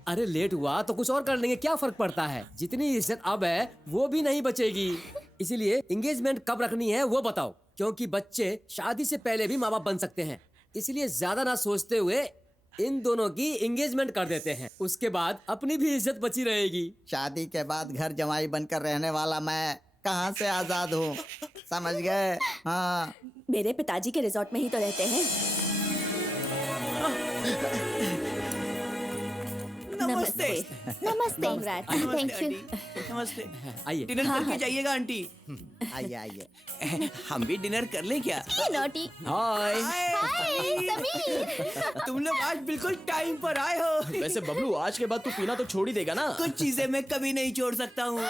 अरे लेट हुआ तो कुछ और कर लेंगे, क्या फर्क पड़ता है? जितनी इज्जत अब है वो भी नहीं बचेगी। इसीलिए एंगेजमेंट कब रखनी है वो बताओ, क्योंकि बच्चे शादी से पहले भी माँ बाप बन सकते हैं। इसलिए ज्यादा ना सोचते हुए इन दोनों की एंगेजमेंट कर देते हैं, उसके बाद अपनी भी इज्जत बची रहेगी। शादी के बाद घर जमाई बनकर रहने वाला मैं कहाँ से आजाद हूँ, समझ गए? हाँ। मेरे पिताजी के रिजॉर्ट में ही तो रहते हैं। नमस्ते। नमस्ते। Thank you. नमस्ते। आइए। डिनर करके जाइएगा आंटी। आइए आइए। हम भी डिनर कर लें क्या? ये नोटी। हाय। हाय समीर। तुम लोग आज बिल्कुल टाइम पर आए हो। वैसे बबलू, आज के बाद तू पीना तो छोड़ ही देगा ना? कुछ चीजें मैं कभी नहीं छोड़ सकता हूँ।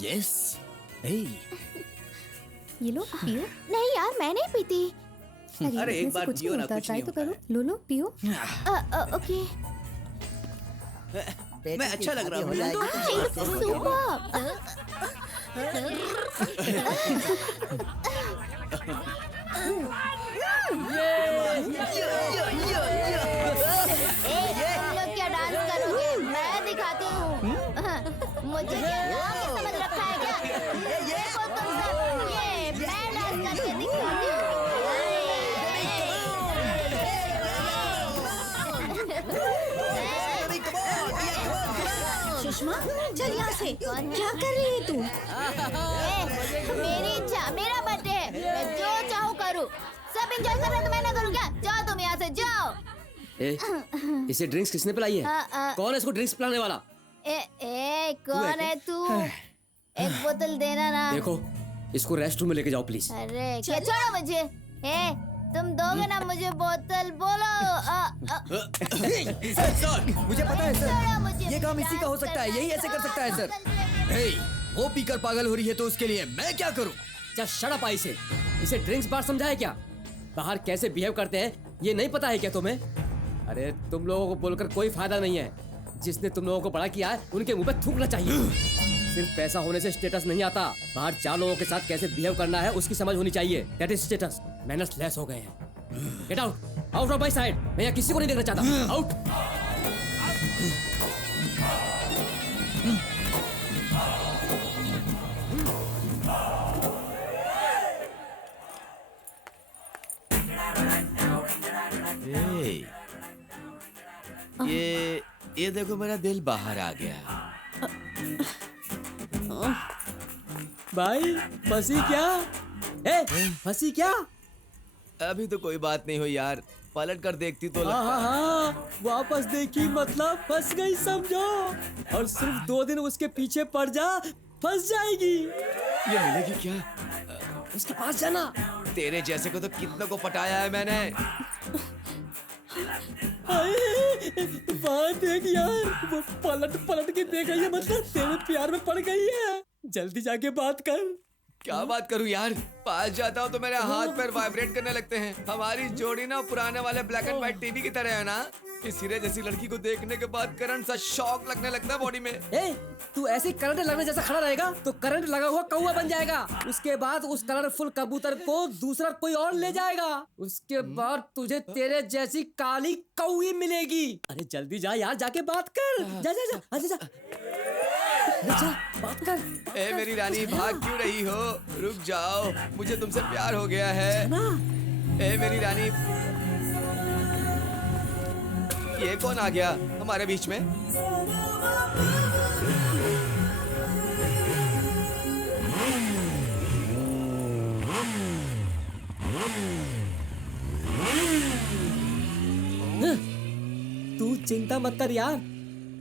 यस। हे, ये लो पियो। नहीं यार, मैं नहीं पीती। अरे एक बार कुछ पियो नहीं ना, होता, कुछ ट्राई नहीं तो होता करो। लो लो पियो। ओके। मैं अच्छा लग रहा हूँ। लोग क्या डांस करोगे? मैं दिखाती हूँ। मुझे क्या नाम समझ रखा है क्या? देखो तुम सब, ये मैं डांस करके दिखाती हूँ। सुषमा, चल यहाँ से। क्या कर रही है तू? मेरी इच्छा, मेरा बर्थडे है, मैं जो चाहूँ करूँ। सब एंजॉय कर रहे हैं तो मैं ना करूँ क्या? जाओ तुम यहाँ से, जाओ। इसे ड्रिंक्स किसने पिलाई है? कौन है इसको ड्रिंक्स पिलाने वाला? कौन है तू? एक बोतल देना ना। देखो, इसको रेस्ट रूम में लेके जाओ प्लीज। अरे क्या, छोड़ो मुझे। तुम दोगे ना मुझे बोतल? बोलो। सर, मुझे पता है छोड़ो सर, मुझे। ये काम इसी का हो सकता है, यही ऐसे कर सकता है सर। हे, वो पीकर पागल हो रही है तो उसके लिए मैं क्या करूं? Just shut up. इसे ड्रिंक्स बार समझा है क्या? बाहर कैसे बिहेव करते हैं ये नहीं पता है क्या तुम्हें? अरे तुम लोगों को बोलकर कोई फायदा नहीं है। जिसने तुम लोगों को बड़ा किया है उनके मुंह पे थूकना चाहिए। सिर्फ पैसा होने से स्टेटस नहीं आता, बाहर 4 लोगों के साथ कैसे बिहेव करना है उसकी समझ होनी चाहिए। That is status. Manners less हो गए हैं। Get out, out of my side. मैं यहाँ किसी को नहीं देखना चाहता। आउट। ये देखो मेरा दिल बाहर आ गया। भाई फंसी क्या? फंसी क्या? अभी तो कोई बात नहीं हुई यार, पलट कर देखती तो हाँ, वापस देखी मतलब फंस गई समझो। और सिर्फ 2 दिन उसके पीछे पड़ जा, फंस जाएगी। ये मिलेगी क्या? उसके पास जाना। तेरे जैसे को तो कितनों को पटाया है मैंने। बात देख यार, वो पलट के देख रही है, मतलब तेरे प्यार में पड़ गई है। जल्दी जाके बात कर। क्या बात करूं यार, पास जाता हूँ तो मेरे हाथ पैर वाइब्रेट करने लगते हैं। हमारी जोड़ी ना पुराने वाले ब्लैक एंड व्हाइट टीवी की तरह है ना। इस हीरे जैसी लड़की को देखने के बाद करंट सा शॉक लगने लगता है बॉडी में। तू ऐसे करंट लगने जैसा खड़ा रहेगा तो करंट लगा हुआ कौवा बन जाएगा। उसके बाद उस कलरफुल कबूतर को दूसरा कोई और ले जाएगा। उसके बाद तुझे तेरे जैसी काली कौवी मिलेगी। अरे जल्दी जा यार, जाके बात कर। जा जा जा, आजा जा, जा बात कर। ए मेरी रानी, भाग क्यों रही हो? रुक जाओ, मुझे तुमसे प्यार हो गया है। ए मेरी रानी, ये कौन आ गया हमारे बीच में? तू चिंता मत कर यार,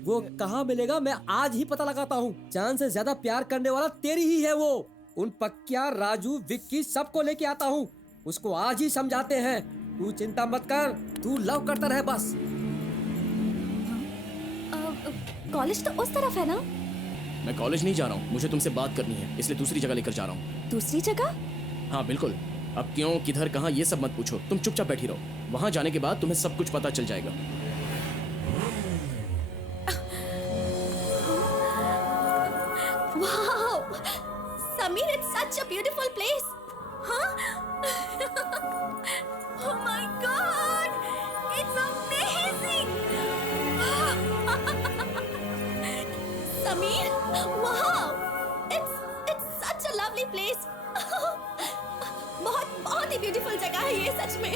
वो कहाँ मिलेगा मैं आज ही पता लगाता हूँ। जान से ज्यादा प्यार करने वाला तेरी ही है वो। उन पक्किया, राजू, विक्की सबको लेके आता हूँ। उसको आज ही समझाते हैं। तू चिंता मत कर, तू लव करता रहे बस। कॉलेज तो उस तरफ है ना? मैं कॉलेज नहीं जा रहा हूँ, मुझे तुमसे बात करनी है, इसलिए दूसरी जगह लेकर जा रहा हूँ। दूसरी जगह? हाँ बिल्कुल। अब क्यों, किधर, कहाँ, ये सब मत पूछो, तुम चुपचाप बैठी रहो। वहाँ जाने के बाद तुम्हें सब कुछ पता चल जाएगा। Wow! Sameer, it's such a beautiful place. Huh? Oh my God! It's amazing! Sameer, wow! It's such a lovely place. बहुत ही ब्यूटीफुल जगह है ये सच में।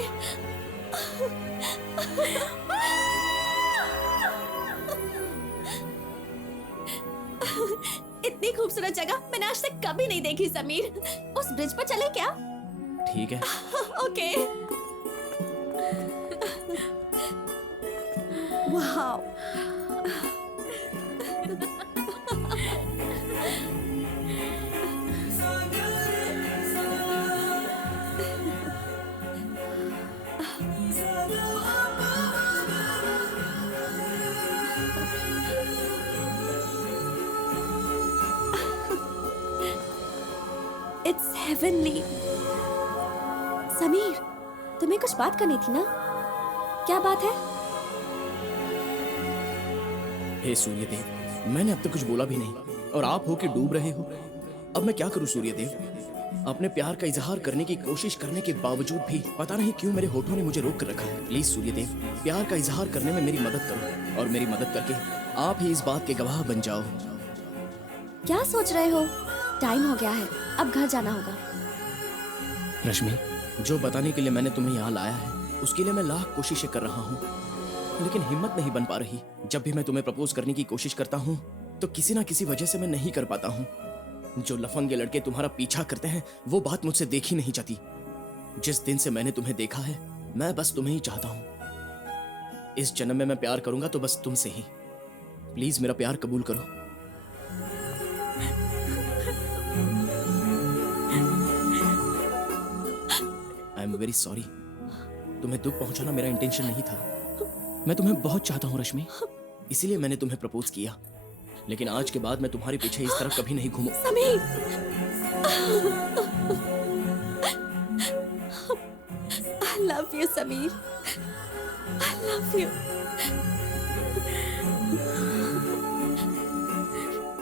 इतनी खूबसूरत जगह मैंने आज तक कभी नहीं देखी समीर। उस ब्रिज पर चले क्या? ठीक है। Okay. Wow. It's heavenly. Sameer, तुम्हें कुछ बात करनी थी ना? क्या बात है? हे सूर्यदेव, मैंने अब तक कुछ बोला भी नहीं और आप हो कि डूब रहे हो। अब मैं क्या करूं सूर्यदेव? अपने प्यार का इजहार करने की कोशिश करने के बावजूद भी पता नहीं क्यों मेरे होठों ने मुझे रोक कर रखा है। प्लीज सूर्यदेव, प्यार का इजहार करने में मेरी मदद करो और मेरी मदद करके आप ही इस बात के गवाह बन जाओ। क्या सोच रहे हो? टाइम हो गया है, अब घर जाना होगा। रश्मि, जो बताने के लिए मैंने तुम्हें यहाँ लाया है उसके लिए मैं लाख कोशिशें कर रहा हूँ, लेकिन हिम्मत नहीं बन पा रही। जब भी मैं तुम्हें प्रपोज करने की कोशिश करता हूँ तो किसी ना किसी वजह से मैं नहीं कर पाता हूँ। जो लफंगे लड़के तुम्हारा पीछा करते हैं वो बात मुझसे देखी नहीं जाती। जिस दिन से मैंने तुम्हें देखा है मैं बस तुम्हें ही चाहता हूँ। इस जन्म में मैं प्यार करूंगा तो बस तुमसे ही। प्लीज मेरा प्यार कबूल करो। आई एम वेरी सॉरी, तुम्हें दुख पहुंचाना मेरा इंटेंशन नहीं था। मैं तुम्हें बहुत चाहता हूँ रश्मि, इसीलिए मैंने तुम्हें प्रपोज किया। लेकिन आज के बाद मैं तुम्हारे पीछे इस तरह कभी नहीं घूमूं। Sameer, I love you, Sameer. I love you.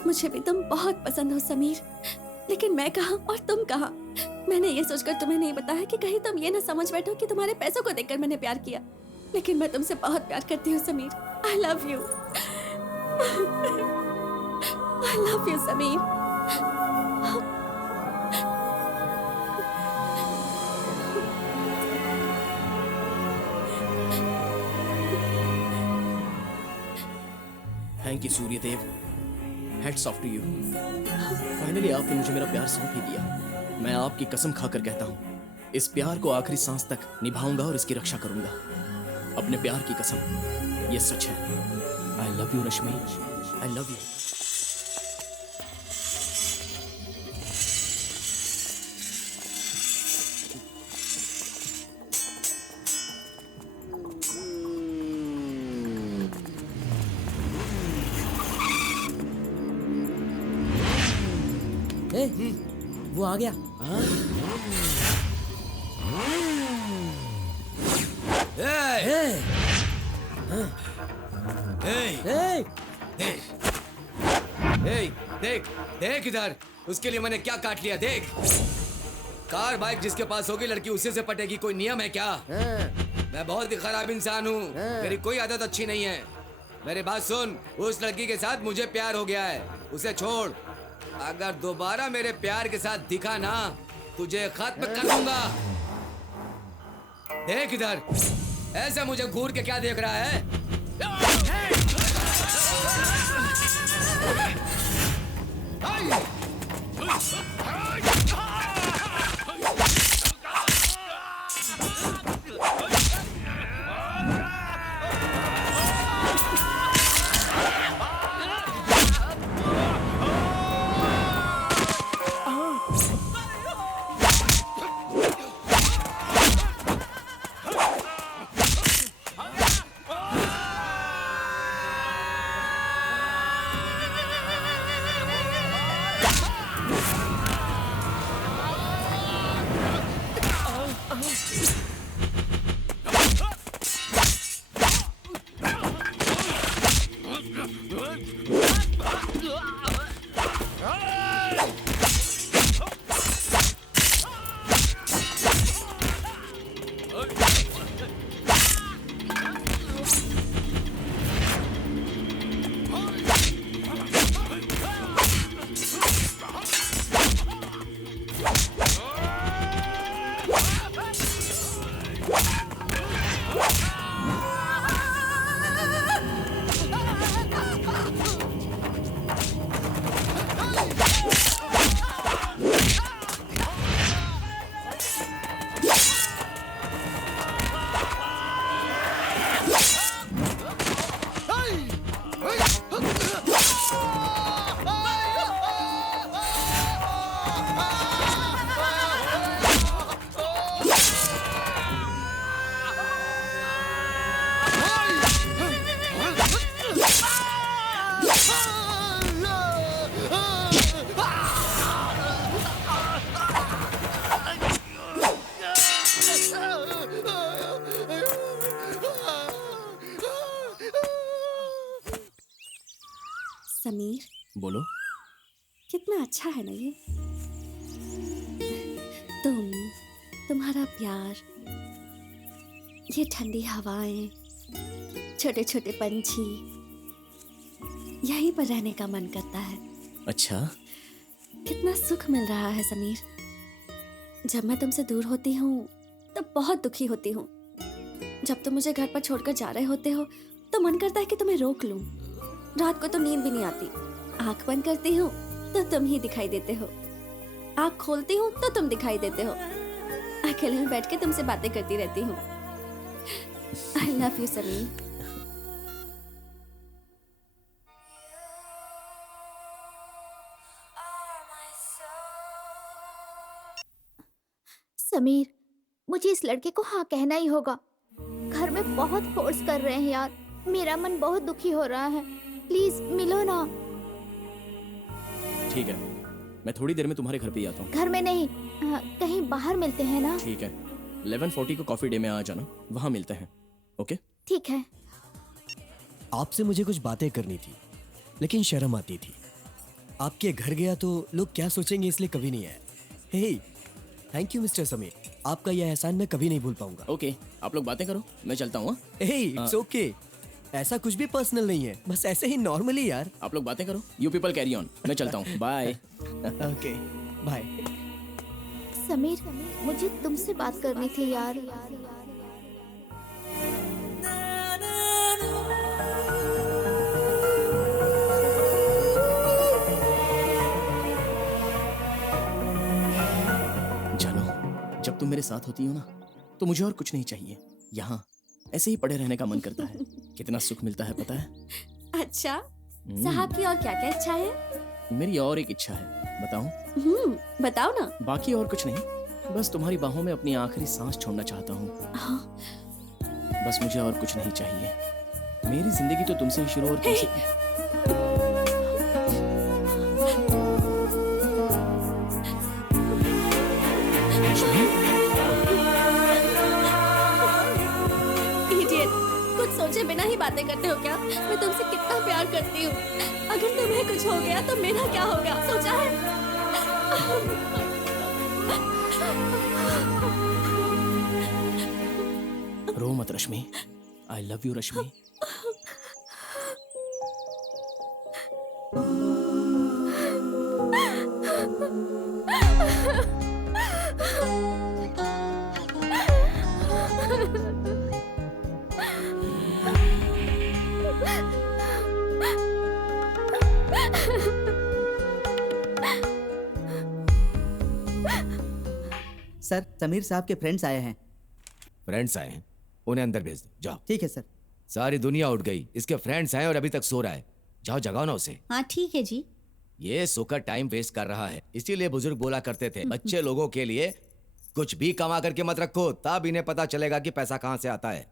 मुझे भी तुम बहुत पसंद हो समीर, लेकिन मैं कहाँ और तुम कहाँ। मैंने ये सोचकर तुम्हें नहीं बताया कि कहीं तुम ये ना समझ बैठो कि तुम्हारे पैसों को देखकर मैंने प्यार किया, लेकिन मैं तुमसे बहुत प्यार करती हूँ Sameer. I love you. I love you Sameer. Thank you Suryadev, heads off to you. Finally आपने मुझे मेरा प्यार सौंप ही दिया। मैं आपकी कसम खाकर कहता हूँ, इस प्यार को आखिरी सांस तक निभाऊंगा और इसकी रक्षा करूंगा। अपने प्यार की कसम, ये सच है। आई love you Rashmi, I love you. वो आ गया। देख देख इधर, उसके लिए मैंने क्या काट लिया। देख, कार बाइक जिसके पास होगी लड़की उसी से पटेगी। कोई नियम है क्या? मैं बहुत ही खराब इंसान हूँ, मेरी कोई आदत अच्छी नहीं है। मेरी बात सुन, उस लड़की के साथ मुझे प्यार हो गया है, उसे छोड़। अगर दोबारा मेरे प्यार के साथ दिखा ना, तुझे खत्म कर दूंगा। देख इधर, ऐसे मुझे घूर के क्या देख रहा है? समीर, बोलो। कितना अच्छा है ना ये। तुम्हारा प्यार, ये ठंडी हवाएं, छोटे छोटे पंछी, यहीं पर रहने का मन करता है। अच्छा, कितना सुख मिल रहा है समीर। जब मैं तुमसे दूर होती हूँ तब बहुत दुखी होती हूँ। जब तुम मुझे घर पर छोड़कर जा रहे होते हो तो मन करता है कि तुम्हें रोक लूं। रात को तो नींद भी नहीं आती। आंख बंद करती हूँ तो तुम ही दिखाई देते हो, आंख खोलती हूँ तो तुम दिखाई देते हो। अकेले में बैठ के तुमसे बातें करती रहती हूँ। आई लव यू समीर। समीर, मुझे इस लड़के को हाँ कहना ही होगा। घर में बहुत फोर्स कर रहे हैं यार, मेरा मन बहुत दुखी हो रहा है। प्लीज मिलो ना। ठीक है, मैं थोड़ी देर में तुम्हारे घर पे ही आता हूँ। घर में नहीं, कहीं बाहर मिलते हैं ना। ठीक है, 11:40 को कॉफी डे में आ जाना, वहाँ मिलते हैं। ओके? ठीक है। आपसे मुझे कुछ बातें करनी थी, लेकिन शर्म आती थी। आपके घर गया तो लोग क्या सोचेंगे, इसलिए कभी नहीं आया। हे, थैंक यू मिस्टर समीर, आपका यह एहसान मैं कभी नहीं भूल पाऊंगा। ओके, आप लोग बातें करो, मैं चलता हूँ। हे, इट्स ओके, ऐसा कुछ भी पर्सनल नहीं है, बस ऐसे ही नॉर्मली यार। आप लोग बातें करो, यू पीपल कैरी ऑन, मैं चलता हूँ, बाय। Okay, bye. समीर, मुझे तुमसे बात करनी थी यार। जानो, जब तुम मेरे साथ होती हो ना, तो मुझे और कुछ नहीं चाहिए। यहाँ ऐसे ही पड़े रहने का मन करता है। कितना सुख मिलता है पता है? अच्छा, साहब की और क्या क्या इच्छा है? मेरी और एक इच्छा है, बताऊं? बताओ ना। बाकी और कुछ नहीं, बस तुम्हारी बाहों में अपनी आखिरी सांस छोड़ना चाहता हूँ। हाँ। बस मुझे और कुछ नहीं चाहिए। मेरी जिंदगी तो तुमसे ही शुरू और तुमसे। इडियट, कुछ सोचे बिना ही बातें करते हो क्या? मैं तुमसे कितना प्यार करती हूँ। अगर तुम्हें कुछ हो गया तो मेरा क्या होगा, सोचा है? रो मत Rashmi, I love you Rashmi. Sir, Sameer साहब के फ्रेंड्स आए हैं। फ्रेंड्स आए हैं, उन्हें अंदर भेज दो, जाओ। ठीक है सर। सारी दुनिया उठ गई, इसके फ्रेंड्स आए और अभी तक सो रहा है। जाओ जगाओ ना उसे। हाँ ठीक है जी। ये सोकर टाइम वेस्ट कर रहा है, इसीलिए बुजुर्ग बोला करते थे बच्चे लोगों के लिए कुछ भी कमा करके मत रखो, तब इन्हें पता चलेगा कि पैसा कहाँ से आता है।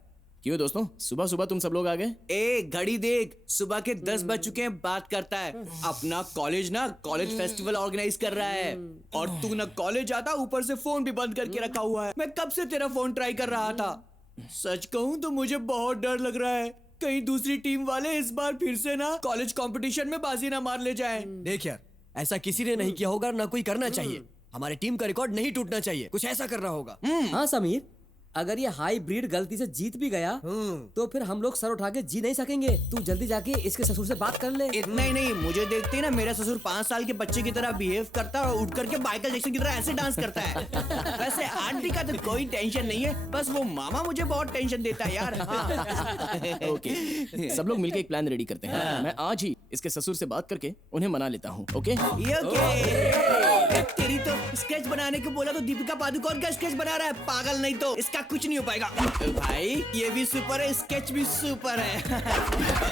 क्यों दोस्तों, सुबह सुबह तुम सब लोग आ गए? ए घड़ी देख, सुबह के 10 बज चुके हैं, बात करता है। अपना कॉलेज ना कॉलेज फेस्टिवल ऑर्गेनाइज कर रहा है और तू ना कॉलेज आता, ऊपर से फोन भी बंद करके रखा हुआ है। मैं कब से तेरा फोन ट्राई कर रहा था। सच कहूँ तो मुझे बहुत डर लग रहा है, कहीं दूसरी टीम वाले इस बार फिर से ना कॉलेज कंपटीशन में बाजी ना मार ले जाए। देख यार, ऐसा किसी ने नहीं किया होगा, ना कोई करना चाहिए। हमारी टीम का रिकॉर्ड नहीं टूटना चाहिए, कुछ ऐसा करना होगा। हाँ समीर, अगर ये हाई ब्रीड गलती से जीत भी गया तो फिर हम लोग सर उठा के जी नहीं सकेंगे। तू जल्दी जाके इसके ससुर से बात कर ले। इतना ही नहीं, मुझे देखते ही ना मेरा ससुर 5 साल के बच्चे की तरह बिहेव करता है और उठ करके माइकल जैक्सन की तरह ऐसे डांस करता है। वैसे आंटी का तो कोई टेंशन नहीं है, बस वो मामा मुझे बहुत टेंशन देता है यार। हाँ। ओके, सब लोग मिलकर एक प्लान रेडी करते हैं। मैं आज ही इसके ससुर से बात करके उन्हें मना लेता हूँ। ओके? तेरी तो स्केच बनाने को बोला तो दीपिका पादुकोण का स्केच बना रहा है, पागल। नहीं तो इसका कुछ नहीं हो पाएगा। भाई ये भी सुपर है, स्केच भी सुपर है।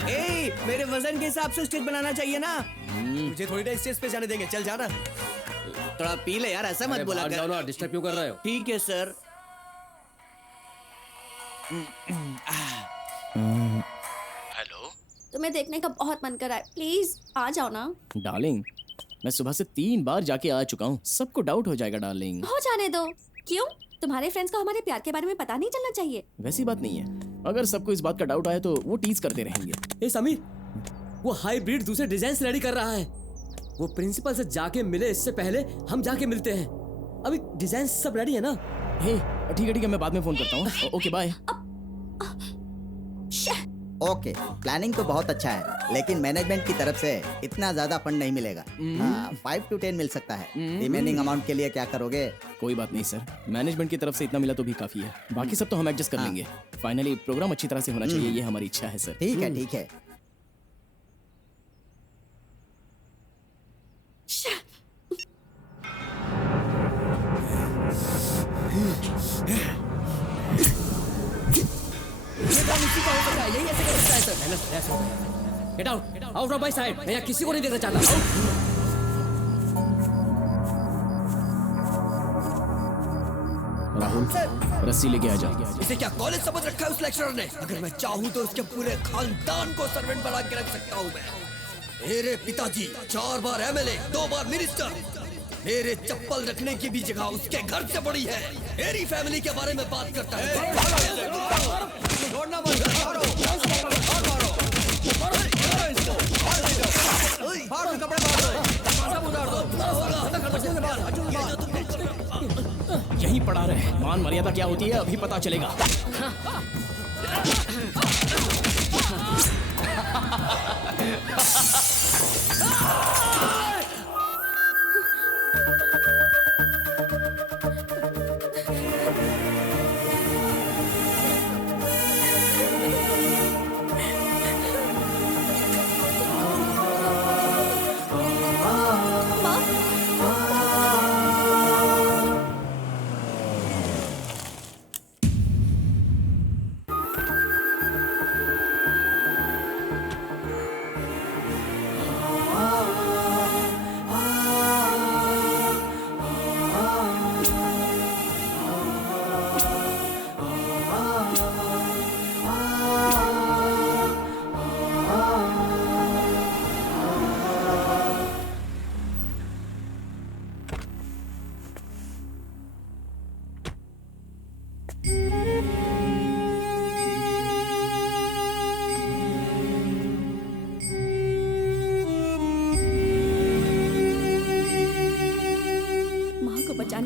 ए, मेरे वजन के हिसाब से स्केच बनाना चाहिए ना। मुझे थोड़ी देर स्टेज पे जाने देंगे, चल जाना। थोड़ा पी ले यार, ऐसा मत बोला कर। जाओ ना, डिस्टर्ब क्यों कर रहे हो? ठीक है सर। हेलो, तुम्हें देखने का बहुत मन कर रहा है, प्लीज आ जाओ ना। डार्लिंग, मैं सुबह से 3 बार जाके आ चुका हूँ, सबको डाउट हो जाएगा डार्लिंग। हो जाने दो। क्यों? तुम्हारे फ्रेंड्स को हमारे प्यार के बारे में पता नहीं चलना चाहिए? वैसी बात नहीं है, अगर सबको इस बात का डाउट आए तो वो टीज करते रहेंगे। ए समीर, वो हाई ब्रीड दूसरे डिजाइन रेडी कर रहा है। वो प्रिंसिपल से जाके मिले, इससे पहले हम जाके मिलते हैं। अभी डिजाइन सब रेडी है ना? हे, ठीक है, मैं बाद में फोन करता हूँ। Okay bye. ओके, प्लानिंग तो बहुत अच्छा है, लेकिन मैनेजमेंट की तरफ से इतना ज्यादा फंड नहीं मिलेगा। 5 to 10 मिल सकता है। रिमेनिंग अमाउंट के लिए क्या करोगे? कोई बात नहीं सर, मैनेजमेंट की तरफ से इतना मिला तो भी काफी है, बाकी सब तो हम एडजस्ट कर लेंगे। फाइनली प्रोग्राम अच्छी तरह से होना चाहिए, ये हमारी इच्छा है सर। ठीक है, ठीक है। यही ऐसे कर सकता है sir. Get out, out of my side. मैं यहाँ किसी को नहीं देखना चाहता। राहुल, रस्सी लेके आ जा। इसे क्या कॉलेज समझ रखा है उस लेक्चरर ने? अगर मैं चाहूँ तो उसके पूरे खानदान को सर्वेंट बना के रख सकता हूँ मैं। मेरे पिताजी 4 बार MLA, 2 बार मिनिस्टर। मेरे चप्पल रखने की भी जगह उसके घर से बड़ी है। मेरी फैमिली के बारे में बात करता है। छोड़ना मत, मारो, मारो। पढ़ा रहे हैं। मान मर्यादा क्या होती है अभी पता चलेगा।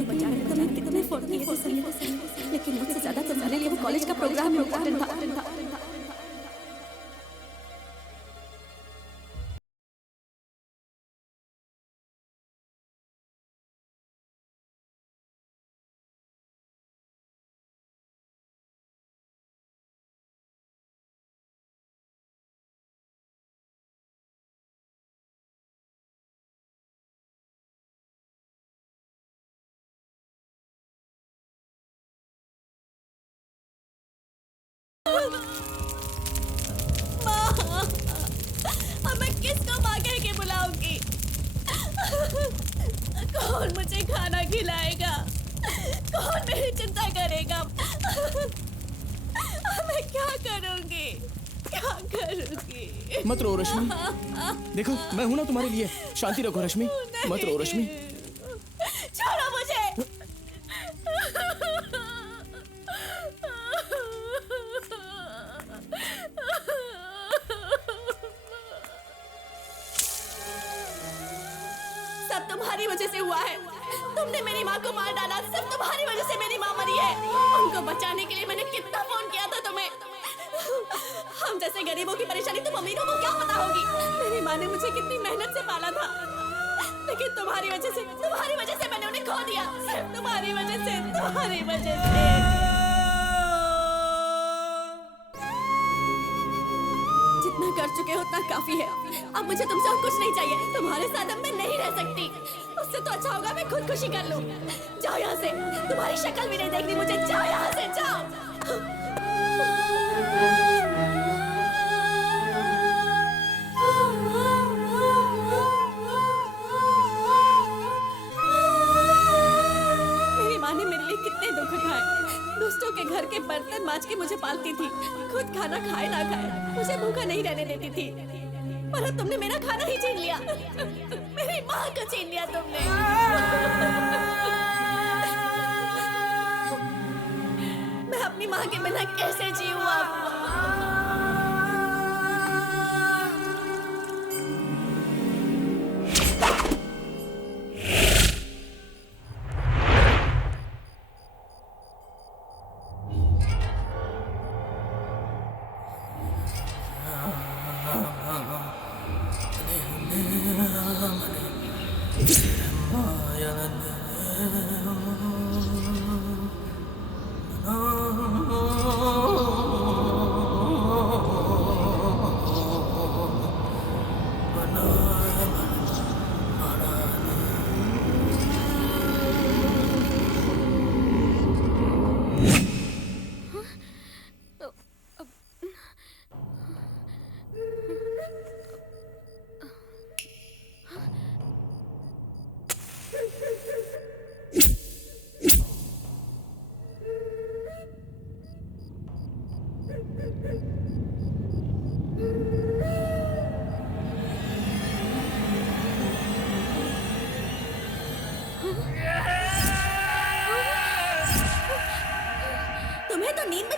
बचाने तो मैं कितने फोन किए थे सही, लेकिन मुझसे ज्यादा तुम्हारे लिए वो कॉलेज का प्रोग्राम इम्पोर्टेंट था। माँ, अब मैं किसको माँ कह के बुलाऊंगी? कौन मुझे खाना खिलाएगा? कौन मेरी चिंता करेगा? मैं क्या करूंगी? क्या करूंगी? मत रो रश्मि, देखो मैं हूं ना तुम्हारे लिए। शांति रखो रश्मि, मत रो रश्मि। छोड़ो मुझे। सब तुम्हारी वजह से हुआ है। तुमने मेरी माँ को मार डाला, सब तुम्हारी वजह से मेरी माँ मरी है। उनको बचाने के लिए मैंने कितना फोन किया था तुम्हें। हम जैसे गरीबों की परेशानी तुम अमीरों को क्या पता होगी। मेरी माँ ने मुझे कितनी मेहनत से पाला था, लेकिन तुम्हारी वजह से मैंने उन्हें खो दिया। सिर्फ तुम्हारी वजह से। जितना कर चुके हो उतना काफी है। अब मुझे तुमसे और कुछ नहीं चाहिए। तुम्हारे साथ अब मैं नहीं रह सकती। उससे तो अच्छा होगा मैं खुदकुशी कर लूं। जाओ यहाँ से, तुम्हारी शक्ल भी नहीं देखनी मुझे। जाओ यहाँ से, जाओ। मेरी माँ ने मेरे लिए कितने दुख उठाए। दोस्तों के घर के बर्तन मांज के मुझे पालती थी। खुद खाना खाए ना खाए मुझे भूखा नहीं रहने देती थी। पर अब तुमने मेरा खाना ही छीन लिया। मेरी माँ को छीन लिया तुमने। मैं अपनी माँ के बिना कैसे जीऊँ अब?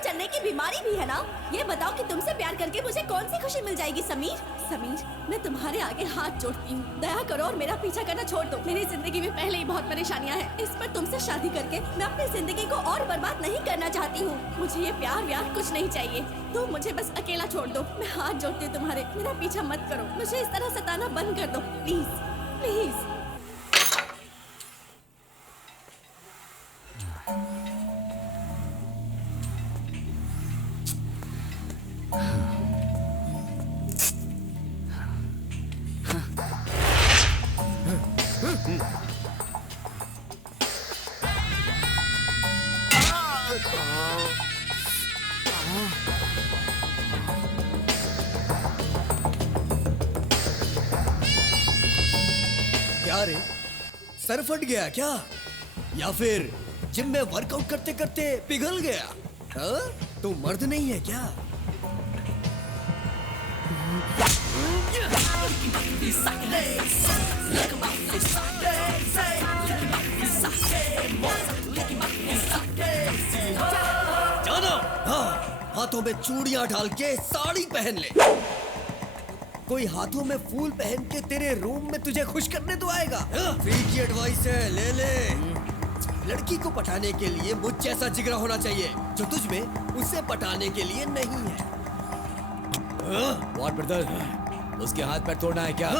चलने की बीमारी भी है ना? ये बताओ कि तुमसे प्यार करके मुझे कौन सी खुशी मिल जाएगी समीर? समीर, मैं तुम्हारे आगे हाथ जोड़ती हूँ, दया करो और मेरा पीछा करना छोड़ दो। मेरी जिंदगी में पहले ही बहुत परेशानियाँ हैं। इस पर तुमसे शादी करके मैं अपनी जिंदगी को और बर्बाद नहीं करना चाहती हूँ। मुझे ये प्यार व्यार कुछ नहीं चाहिए। तुम मुझे बस अकेला छोड़ दो। मैं हाथ जोड़ती हूँ तुम्हारे, मेरा पीछा मत करो। मुझे इस तरह सताना बंद कर दो प्लीज प्लीज। क्या रे, सर फट गया क्या? या फिर जिम में वर्कआउट करते करते पिघल गया? हाँ? तू मर्द नहीं है क्या? जानो, हाँ, हाथों में चूड़ियां डाल के साड़ी पहन ले। कोई हाथों में फूल पहन के तेरे रूम में तुझे खुश करने तो आएगा? फ्री की एडवाइस है, ले ले। लड़की को पटाने के लिए मुझ जैसा जिगरा होना चाहिए, जो तुझ में उसे पटाने के लिए नहीं है। व्हाट ब्रदर, उसके हाथ पैर तोड़ना है क्या?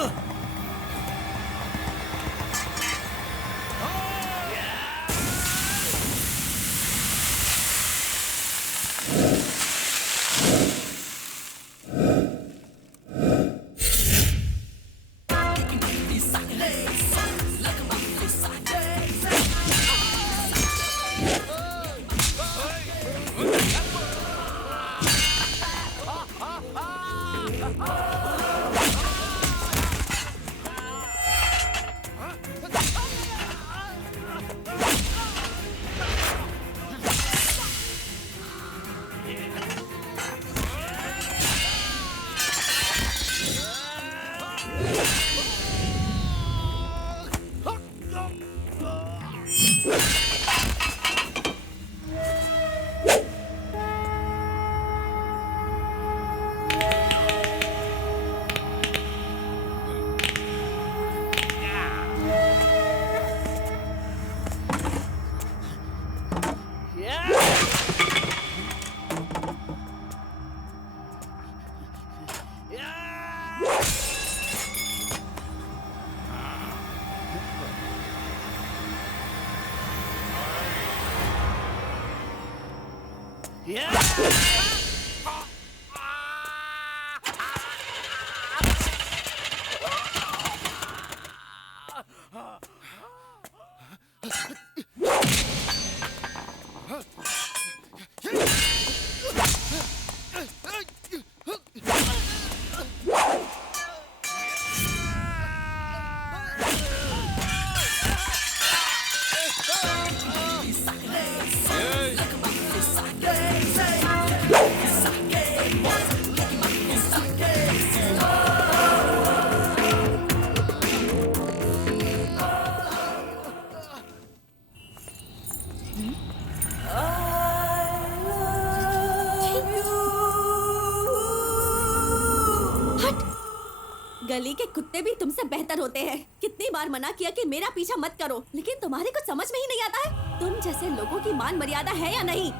गली के कुत्ते भी तुमसे बेहतर होते हैं। कितनी बार मना किया कि मेरा पीछा मत करो, लेकिन तुम्हारे कुछ समझ में ही नहीं आता है। तुम जैसे लोगों की मान मर्यादा है या नहीं?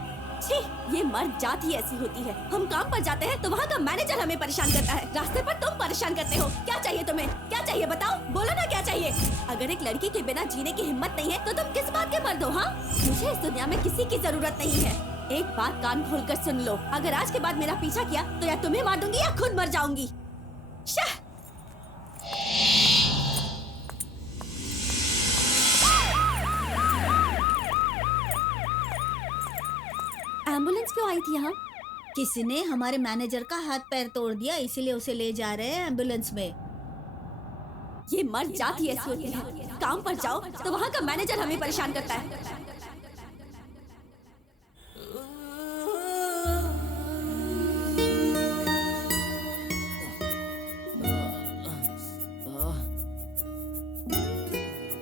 छी, ये मर्द जात ही ऐसी होती है। हम काम पर जाते हैं तो वहाँ का मैनेजर हमें परेशान करता है, रास्ते पर तुम परेशान करते हो। क्या चाहिए तुम्हें? क्या चाहिए बताओ, बोलो ना क्या चाहिए। अगर एक लड़की के बिना जीने की हिम्मत नहीं है तो तुम किस बात के मर्द हो? हाँ, मुझे इस दुनिया में किसी की जरूरत नहीं है। एक बात कान खोल कर सुन लो, अगर आज के बाद मेरा पीछा किया तो या तुम्हें मार दूंगी या खुद मर जाऊंगी। शाह। एम्बुलेंस क्यों आई थी यहाँ? किसी ने हमारे मैनेजर का हाथ पैर तोड़ दिया, इसीलिए उसे ले जा रहे हैं एम्बुलेंस में। ये मर्द जात ही ऐसी होती है। काम पर जाओ तो वहाँ का मैनेजर हमें परेशान करता है।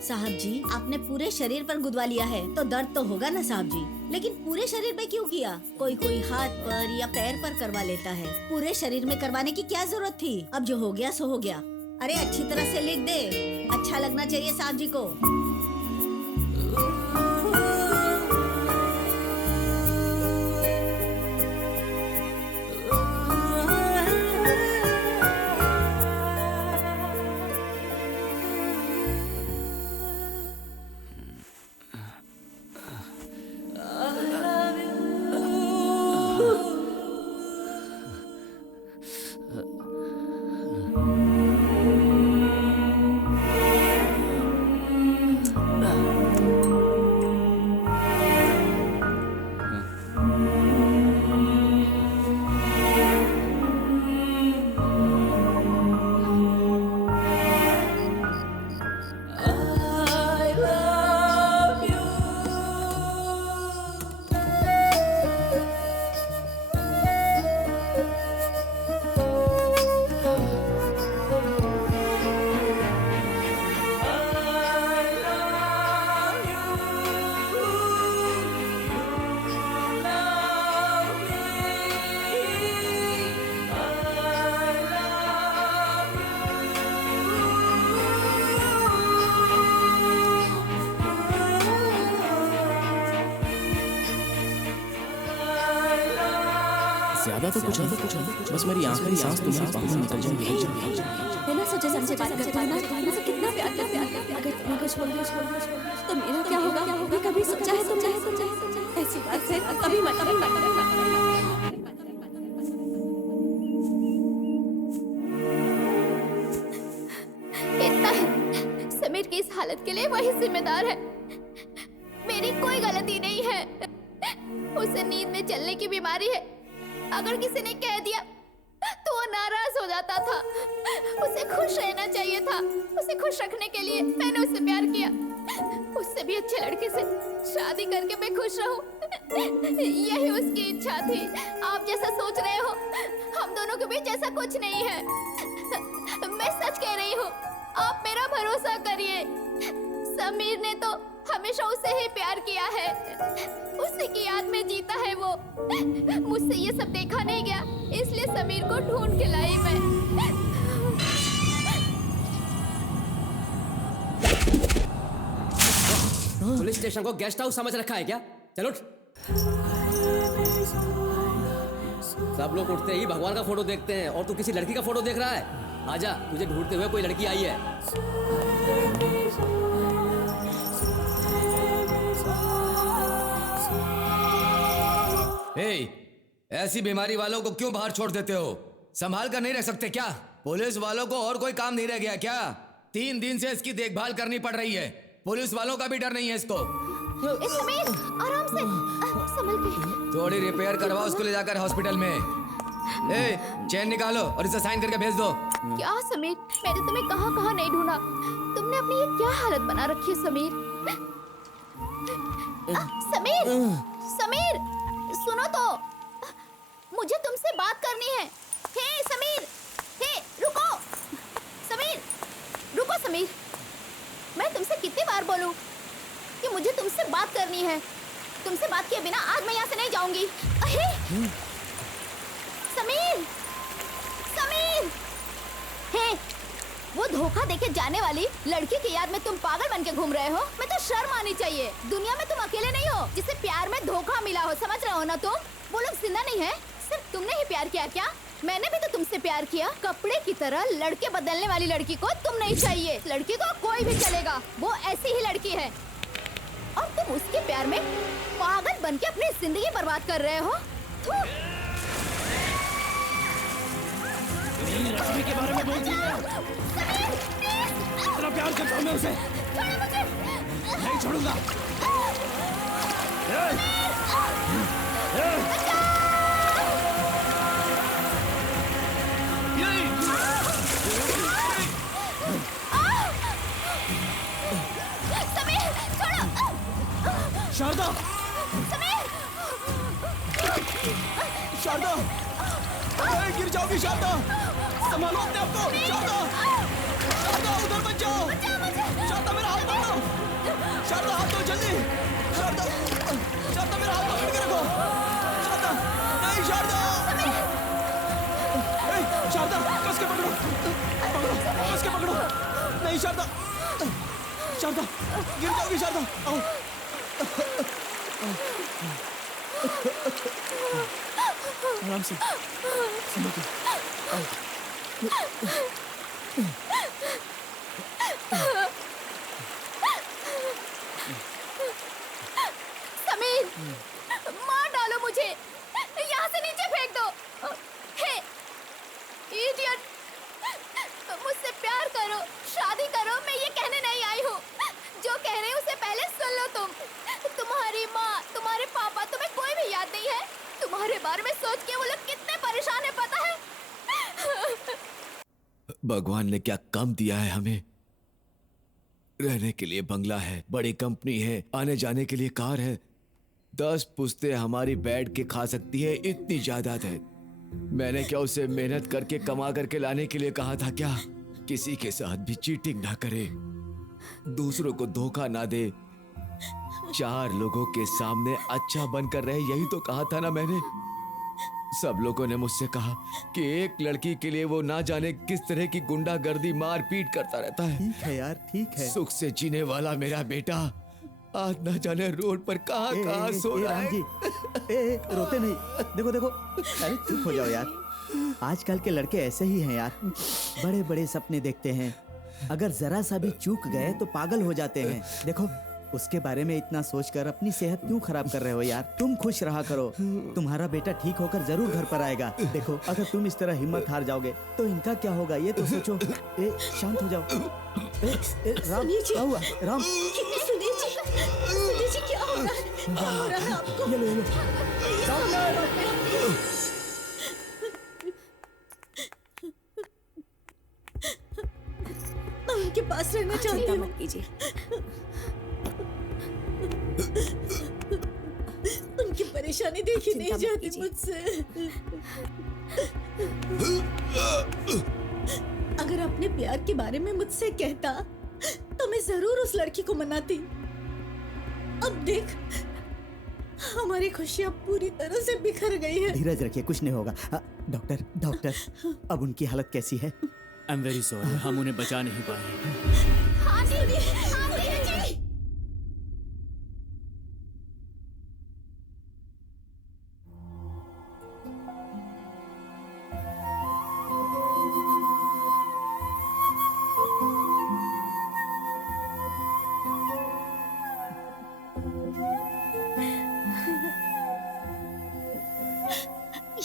साहब जी, आपने पूरे शरीर पर गुदवा लिया है तो दर्द तो होगा ना साहब जी। लेकिन पूरे शरीर में क्यों किया? कोई कोई हाथ पर या पैर पर करवा लेता है, पूरे शरीर में करवाने की क्या जरूरत थी? अब जो हो गया सो हो गया। अरे अच्छी तरह से लिख दे, अच्छा लगना चाहिए साहब जी को। ज्यादा तो कुछ नहीं, बस मेरी आखिरी सांस तुम्हारी बाहों में निकल जाएगी। मैंने सोचा सबसे बात करता ना, मुझे कितना प्यार करते हैं। अगर तुम मुझे छोड़ दो तो मेरा क्या होगा? मैं कभी सोचा है तुम ऐसी बात है कभी मत इतना है, समीर की इस हालत के लिए वही जिम्मेदार है, मेरी कोई गलती नहीं है। उसे नींद में चलने की बीमारी है, अगर किसी ने कह दिया तो वो नाराज हो जाता था। उसे खुश रहना चाहिए था, उसे खुश रखने के लिए मैंने उससे प्यार किया। उससे भी अच्छे लड़के से शादी करके मैं खुश रहूं, यही उसकी इच्छा थी। आप जैसा सोच रहे हो, हम दोनों के बीच ऐसा कुछ नहीं है। मैं सच कह रही हूँ, आप मेरा भरोसा करिए। समीर ने तो हमेशा उसे ही प्यार किया है, उसी की याद में जीता है वो। मुझसे ये सब देखा नहीं गया, इसलिए समीर को ढूंढ के लाई मैं। पुलिस स्टेशन को गेस्ट हाउस समझ रखा है क्या? चलो उठ। सब लोग उठते ही भगवान का फोटो देखते हैं और तू किसी लड़की का फोटो देख रहा है। आजा, तुझे ढूंढते हुए कोई लड़की आई है। ऐसी बीमारी वालों को क्यों बाहर छोड़ देते हो? संभाल कर नहीं रह सकते क्या? पुलिस वालों को और कोई काम नहीं रह गया क्या? 3 दिन से इसकी देखभाल करनी पड़ रही है, पुलिस वालों का भी डर नहीं है इसको। समीर, आराम से, संभल के। थोड़ी रिपेयर करवाओ, उसको ले जाकर हॉस्पिटल में। चेन निकालो और इसे साइन करके भेज दो। क्या समीर, मैंने तुम्हें कहाँ कहाँ नहीं ढूंढा। तुमने अपनी ये क्या हालत बना रखी है समीर? समीर, समीर, सुनो तो, मुझे तुमसे बात करनी है। हे समीर, हे रुको, समीर, रुको समीर। मैं तुमसे कितनी बार बोलूं कि मुझे तुमसे बात करनी है? तुमसे बात किए बिना आज मैं यहाँ से नहीं जाऊंगी। अहे, समीर, समीर, हे, वो धोखा देके जाने वाली लड़की की याद में तुम पागल बन के घूम रहे हो? मैं तो शर्म आनी चाहिए। दुनिया में तुम अकेले नहीं हो जिसे प्यार में धोखा मिला हो, समझ रहे हो ना तुम? वो लोग जिंदा नहीं है, सिर्फ तुमने ही प्यार किया क्या? मैंने भी तो तुमसे प्यार किया। कपड़े की तरह लड़के बदलने वाली लड़की को तुम नहीं चाहिए। लड़की को कोई भी चलेगा, वो ऐसी ही लड़की है और तुम उसके प्यार में पागल बन के अपनी जिंदगी बर्बाद कर रहे हो। लक्ष्मी के बारे में बोलती है। इतना प्यार करता हूँ मैं उसे, नहीं छोड़ूंगा। समीर, छोड़ो। शारदा, समीर, शारदा, गिर जाओगी शारदा, संभालो अपने आप को। शारदा, शारदा उधर मत जाओ। शारदा मेरा हाथ पकड़ो। शारदा हाथ दो जल्दी। शारदा मेरा हाथ पकड़ के रखो। शारदा नहीं शारदा। शारदा कस के पकड़ो, कस के पकड़ो। नहीं शारदा, शारदा गिर जाओगी शारदा। आओ। आराम से समीर, मार डालो मुझे, यहाँ से नीचे फेंक दो। हे, इडियट, मुझसे प्यार करो, शादी करो, मैं ये कहने नहीं आई हूँ। जो कह रहे हैं उसे पहले सुन लो तुम। तुम्हारी माँ, तुम्हारे पापा, तुम्हें कोई भी याद नहीं है? तुम्हारे बारे में सोच के वो लोग कितने परेशान है पता है? भगवान ने क्या कम दिया है हमें। रहने के लिए बंगला है, बड़ी कंपनी है, आने जाने के लिए कार है, 10 पुश्तें हमारी बैठ के खा सकती है, इतनी जायदाद है। मैंने क्या उसे मेहनत करके कमा करके लाने के लिए कहा था क्या? किसी के साथ भी चीटिंग ना करे, दूसरों को धोखा ना दे, 4 लोगों के सामने अच्छा बनकर रहे, यही तो कहा था ना मैंने। सब लोगों ने मुझसे कहा कि एक लड़की के लिए वो ना जाने किस तरह की गुंडागर्दी मार पीट करता रहता है। ठीक है यार, ठीक है। सुख से जीने वाला मेरा बेटा आज ना जाने रोड पर कहाँ कहाँ सो रहा राम है। जी, रोते नहीं। देखो देखो, अरे चुप हो जाओ यार। आजकल के लड़के ऐसे ही हैं यार, बड़े बड़े सपने देखते हैं, अगर जरा सा भी चूक गए तो पागल हो जाते हैं। देखो, उसके बारे में इतना सोचकर अपनी सेहत क्यों खराब कर रहे हो यार? तुम खुश रहा करो, तुम्हारा बेटा ठीक होकर जरूर घर पर आएगा। देखो, अगर तुम इस तरह हिम्मत हार जाओगे तो इनका क्या होगा ये तो सोचो। शांत हो जाओ। राम, क्या हुआ? राम, सुनील जी क्या हो रहा है आपको? ये लो, ये लो। मैं उनके पास रहना चाहती हूँ। मत कीजिए। उनकी परेशानी देखी नहीं चिंता मत जाती कीजिए। मुझसे। अगर अपने प्यार के बारे में मुझसे कहता तो मैं जरूर उस लड़की को मनाती। अब देख, हमारी खुशियाँ पूरी तरह से बिखर गई है। धीरज रखिए, कुछ नहीं होगा। डॉक्टर, डॉक्टर, अब उनकी हालत कैसी है? आई एम वेरी सॉरी, हम उन्हें बचा नहीं पाए। हाँ जी, हाँ जी।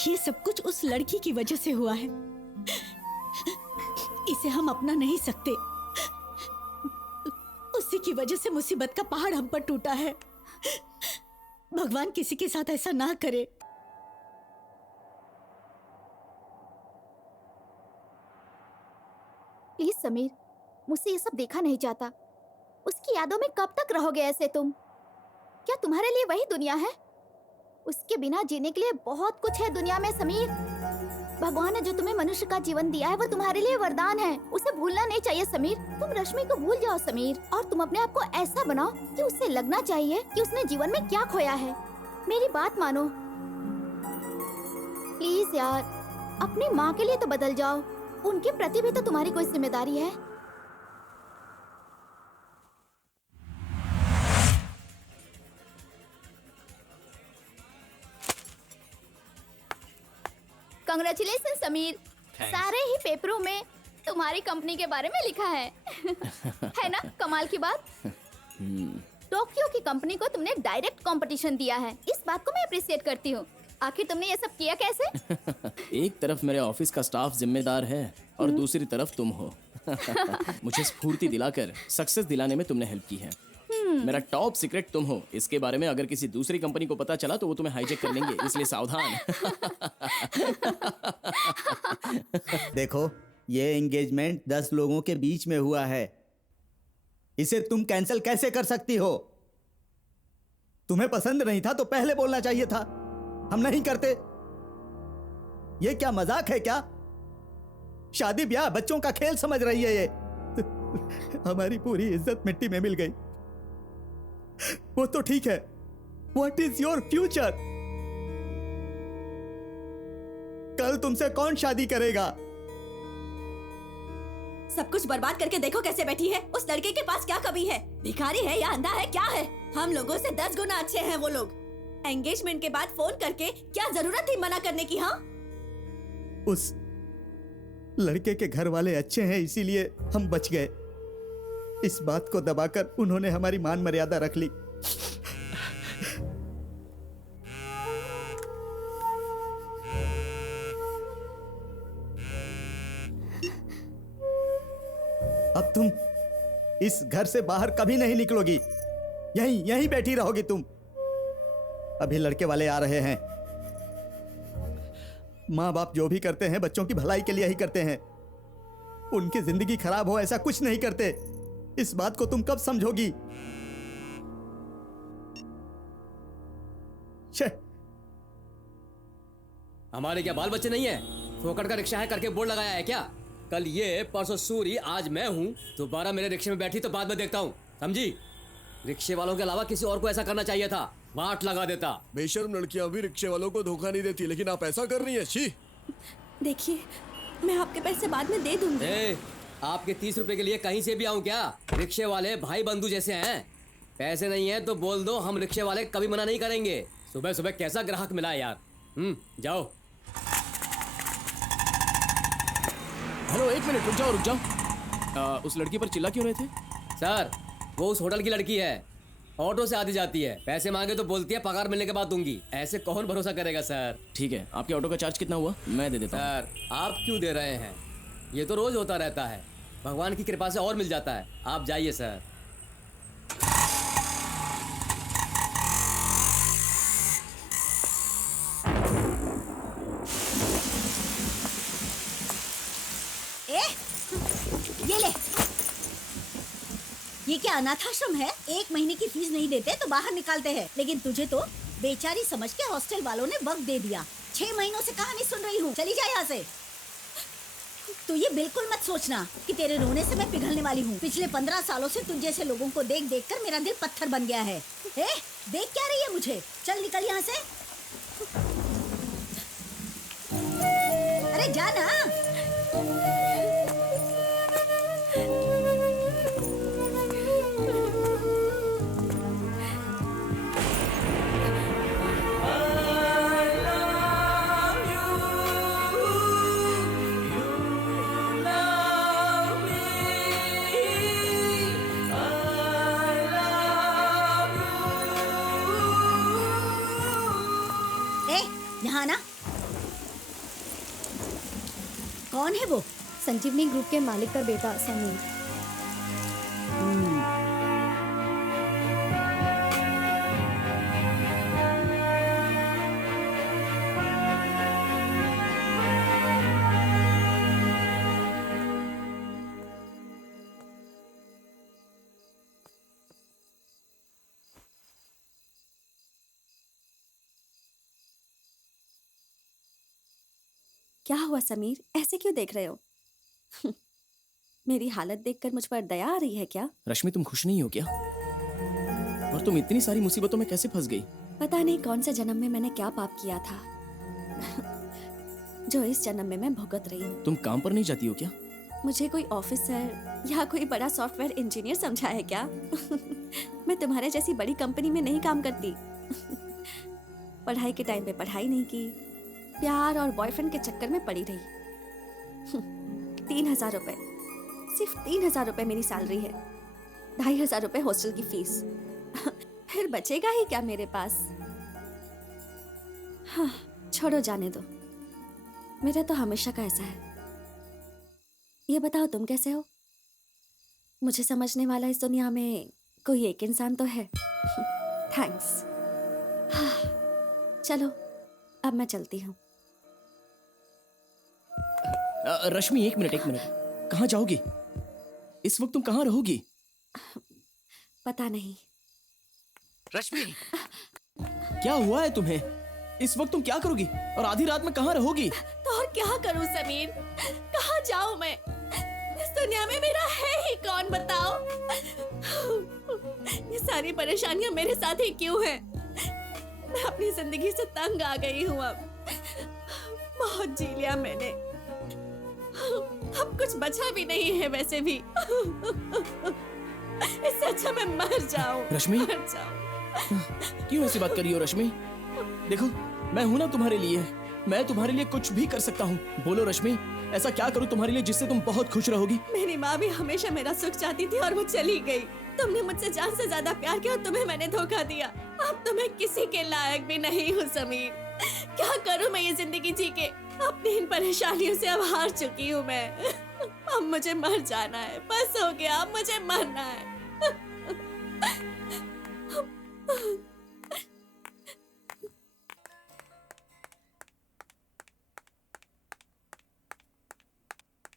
ये सब कुछ उस लड़की की वजह से हुआ है। इसे हम अपना नहीं सकते। उसी की वजह से मुसीबत का पहाड़ हम पर टूटा है। भगवान किसी के साथ ऐसा ना करे। प्लीज समीर, मुझसे ये सब देखा नहीं जाता। उसकी यादों में कब तक रहोगे ऐसे तुम? क्या तुम्हारे लिए वही दुनिया है? उसके बिना जीने के लिए बहुत कुछ है दुनिया में समीर। भगवान ने जो तुम्हें मनुष्य का जीवन दिया है वो तुम्हारे लिए वरदान है, उसे भूलना नहीं चाहिए समीर। तुम रश्मि को भूल जाओ समीर, और तुम अपने आप को ऐसा बनाओ कि उससे लगना चाहिए कि उसने जीवन में क्या खोया है। मेरी बात मानो प्लीज यार, अपनी माँ के लिए तो बदल जाओ। उनके प्रति भी तो तुम्हारी कोई जिम्मेदारी है। कांग्रेचुलेशन समीर, सारे ही पेपरों में तुम्हारी कंपनी के बारे में लिखा है। है ना कमाल की बात? टोक्यो की कंपनी को तुमने डायरेक्ट कंपटीशन दिया है, इस बात को मैं अप्रिशिएट करती हूँ। आखिर तुमने ये सब किया कैसे? एक तरफ मेरे ऑफिस का स्टाफ जिम्मेदार है और दूसरी तरफ तुम हो। मुझे स्फूर्ति दिलाकर सक्सेस दिलाने में तुमने हेल्प की है। मेरा टॉप सीक्रेट तुम हो, इसके बारे में अगर किसी दूसरी कंपनी को पता चला तो वो तुम्हें हाईजैक कर लेंगे, इसलिए सावधान। देखो, ये एंगेजमेंट 10 लोगों के बीच में हुआ है, इसे तुम कैंसिल कैसे कर सकती हो? तुम्हें पसंद नहीं था तो पहले बोलना चाहिए था, हम नहीं करते। ये क्या मजाक है क्या? शादी ब्याह बच्चों का खेल समझ रही है ये। हमारी पूरी इज्जत मिट्टी में मिल गई। वो तो ठीक है, व्हाट इज योर फ्यूचर? कल तुमसे कौन शादी करेगा? सब कुछ बर्बाद करके देखो कैसे बैठी है। उस लड़के के पास क्या कमी है? भिखारी है या अंधा है, क्या है? हम लोगों से 10 गुना अच्छे हैं वो लोग। एंगेजमेंट के बाद फोन करके क्या जरूरत थी मना करने की? हाँ, उस लड़के के घर वाले अच्छे हैं इसीलिए हम बच गए। इस बात को दबाकर उन्होंने हमारी मान मर्यादा रख ली। अब तुम इस घर से बाहर कभी नहीं निकलोगी, यहीं यहीं बैठी रहोगी तुम। अभी लड़के वाले आ रहे हैं। माँ बाप जो भी करते हैं बच्चों की भलाई के लिए ही करते हैं। उनकी जिंदगी खराब हो ऐसा कुछ नहीं करते। इस बात को तुम कब समझोगी? हमारे क्या बाल बच्चे नहीं है? फोकट का रिक्शा है करके बोर्ड लगाया है क्या? कल ये, परसों सूरी, आज मैं हूँ। दोबारा मेरे रिक्शे में बैठी तो बाद में देखता हूँ, समझी? रिक्शे वालों के अलावा किसी और को ऐसा करना चाहिए था, बाट लगा देता। बेशर्म लड़कियां भी रिक्शे वालों को धोखा नहीं देती, लेकिन आप ऐसा कर रही हैं। छी! देखिए, मैं आपके पैसे बाद में दे दूंगी। आपके 30 रुपए के लिए कहीं से भी आऊँ क्या? रिक्शे वाले भाई बंधु जैसे हैं। पैसे नहीं है तो बोल दो, हम रिक्शे वाले कभी मना नहीं करेंगे। सुबह सुबह कैसा ग्राहक मिला यार। जाओ। हेलो, एक मिनट, रुक जाओ। उस लड़की पर चिल्ला क्यों रहे थे? सर, वो उस होटल की लड़की है, ऑटो से आती जाती है। पैसे मांगे तो बोलती है पगार मिलने के बाद दूंगी। ऐसे कौन भरोसा करेगा सर? ठीक है, आपके ऑटो का चार्ज कितना हुआ? मैं दे देता हूँ। सर, आप क्यों दे रहे हैं? ये तो रोज होता रहता है। भगवान की कृपा से और मिल जाता है। आप जाइए सर। ये ले। ये क्या अनाथाश्रम है? 1 महीने की फीस नहीं देते तो बाहर निकालते हैं, लेकिन तुझे तो बेचारी समझ के हॉस्टल वालों ने वक्त दे दिया। 6 महीनों से कहानी सुन रही हूँ, चली जा यहाँ से। तू ये बिल्कुल मत सोचना कि तेरे रोने से मैं पिघलने वाली हूँ। पिछले 15 सालों से तुझ जैसे लोगों को देख देख कर मेरा दिल पत्थर बन गया है। देख क्या रही है मुझे? चल निकल यहाँ से। अरे जा ना। यहाँ ना। कौन है वो? संजीवनी ग्रुप के मालिक का बेटा समीर। क्या हुआ समीर, ऐसे क्यों देख रहे हो? मेरी हालत देखकर मुझ पर दया आ रही है क्या? रश्मि, तुम खुश नहीं हो क्या? और तुम इतनी सारी मुसीबतों में कैसे फंस गई? पता नहीं कौन से जन्म में मैंने क्या पाप किया था जो इस जन्म में मैं भुगत रही हूँ। तुम काम पर नहीं जाती हो क्या? मुझे कोई ऑफिसर या कोई बड़ा सॉफ्टवेयर इंजीनियर समझा है क्या? मैं तुम्हारे जैसी बड़ी कंपनी में नहीं काम करती। पढ़ाई के टाइम पे पढ़ाई नहीं की, प्यार और बॉयफ्रेंड के चक्कर में पड़ी रही। 3000 रुपए, सिर्फ 3000 रुपए मेरी सैलरी है। 2500 रुपए हॉस्टल की फीस। फिर बचेगा ही क्या मेरे पास? हाँ, छोड़ो, जाने दो। मेरा तो हमेशा का ऐसा है। ये बताओ तुम कैसे हो? मुझे समझने वाला इस दुनिया में कोई एक इंसान तो है। थैंक्स। हाँ, चलो अब मैं चलती हूँ। रश्मि, एक मिनट। कहाँ जाओगी? इस वक्त तुम कहाँ रहोगी? पता नहीं। रश्मि, क्या हुआ है तुम्हें? इस वक्त तुम क्या करोगी? और आधी रात में कहाँ रहोगी? तो और क्या करूं समीर? कहाँ जाऊं मैं? इस दुनिया में मेरा है ही कौन, बताओ? ये सारी परेशानियां मेरे साथ ही क्यों हैं? मैं अपनी जिंदगी से तंग आ गई हूँ अब। बहुत जी लिया मैंने, अब कुछ बचा भी नहीं है वैसे भी। इससे अच्छा मैं मर जाऊं। रश्मि? मर जाऊं। क्यों ऐसी बात कर रही हो रश्मि? देखो मैं हूं ना तुम्हारे लिए, मैं तुम्हारे लिए कुछ भी कर सकता हूँ। बोलो रश्मि, ऐसा क्या करूँ तुम्हारे लिए जिससे तुम बहुत खुश रहोगी? मेरी माँ भी हमेशा मेरा सुख चाहती थी और वो चली गई। तुमने मुझसे जान से ज्यादा प्यार किया और तुम्हें मैंने धोखा दिया। अब तो मैं किसी के लायक भी नहीं हूँ समीर। क्या करूँ मैं ये जिंदगी जी के? अपनी इन परेशानियों से अब हार चुकी हूँ मैं। अब मुझे मर जाना है, बस हो गया, अब मुझे मरना है।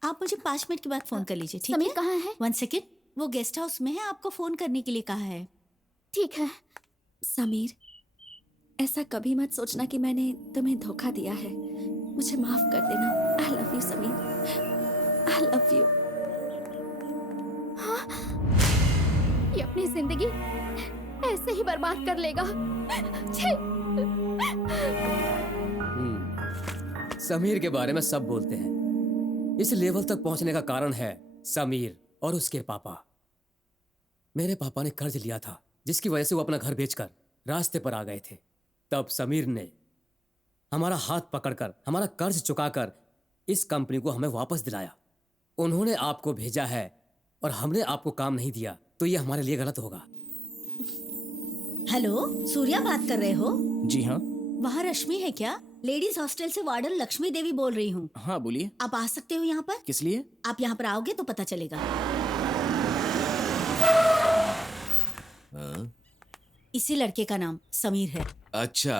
आप मुझे 5 मिनट के बाद फोन कर लीजिए, ठीक है? समीर कहाँ है? 1 सेकेंड, वो गेस्ट हाउस में है, आपको फोन करने के लिए कहा है। ठीक है। समीर, ऐसा कभी मत सोचना कि मैंने तुम्हें धोखा दिया है। मुझे माफ कर देना। आई love you Sameer, I love you. हाँ? ये अपनी जिंदगी ऐसे ही बर्बाद कर लेगा। छी! समीर के बारे में सब बोलते हैं। इस लेवल तक पहुंचने का कारण है समीर और उसके पापा। मेरे पापा ने कर्ज लिया था जिसकी वजह से वो अपना घर बेचकर रास्ते पर आ गए थे। तब समीर ने हमारा हाथ पकड़कर हमारा कर्ज चुकाकर इस कंपनी को हमें वापस दिलाया। उन्होंने आपको भेजा है और हमने आपको काम नहीं दिया, तो ये हमारे लिए गलत होगा। हेलो, सूर्या बात कर रहे हो? जी हाँ। वहाँ रश्मि है क्या? लेडीज हॉस्टल से वार्डन लक्ष्मी देवी बोल रही हूँ। हाँ बोलिए। आप आ सकते हो यहाँ पर? किस लिए? आप यहाँ पर आओगे तो पता चलेगा। इसी लड़के का नाम समीर है। अच्छा,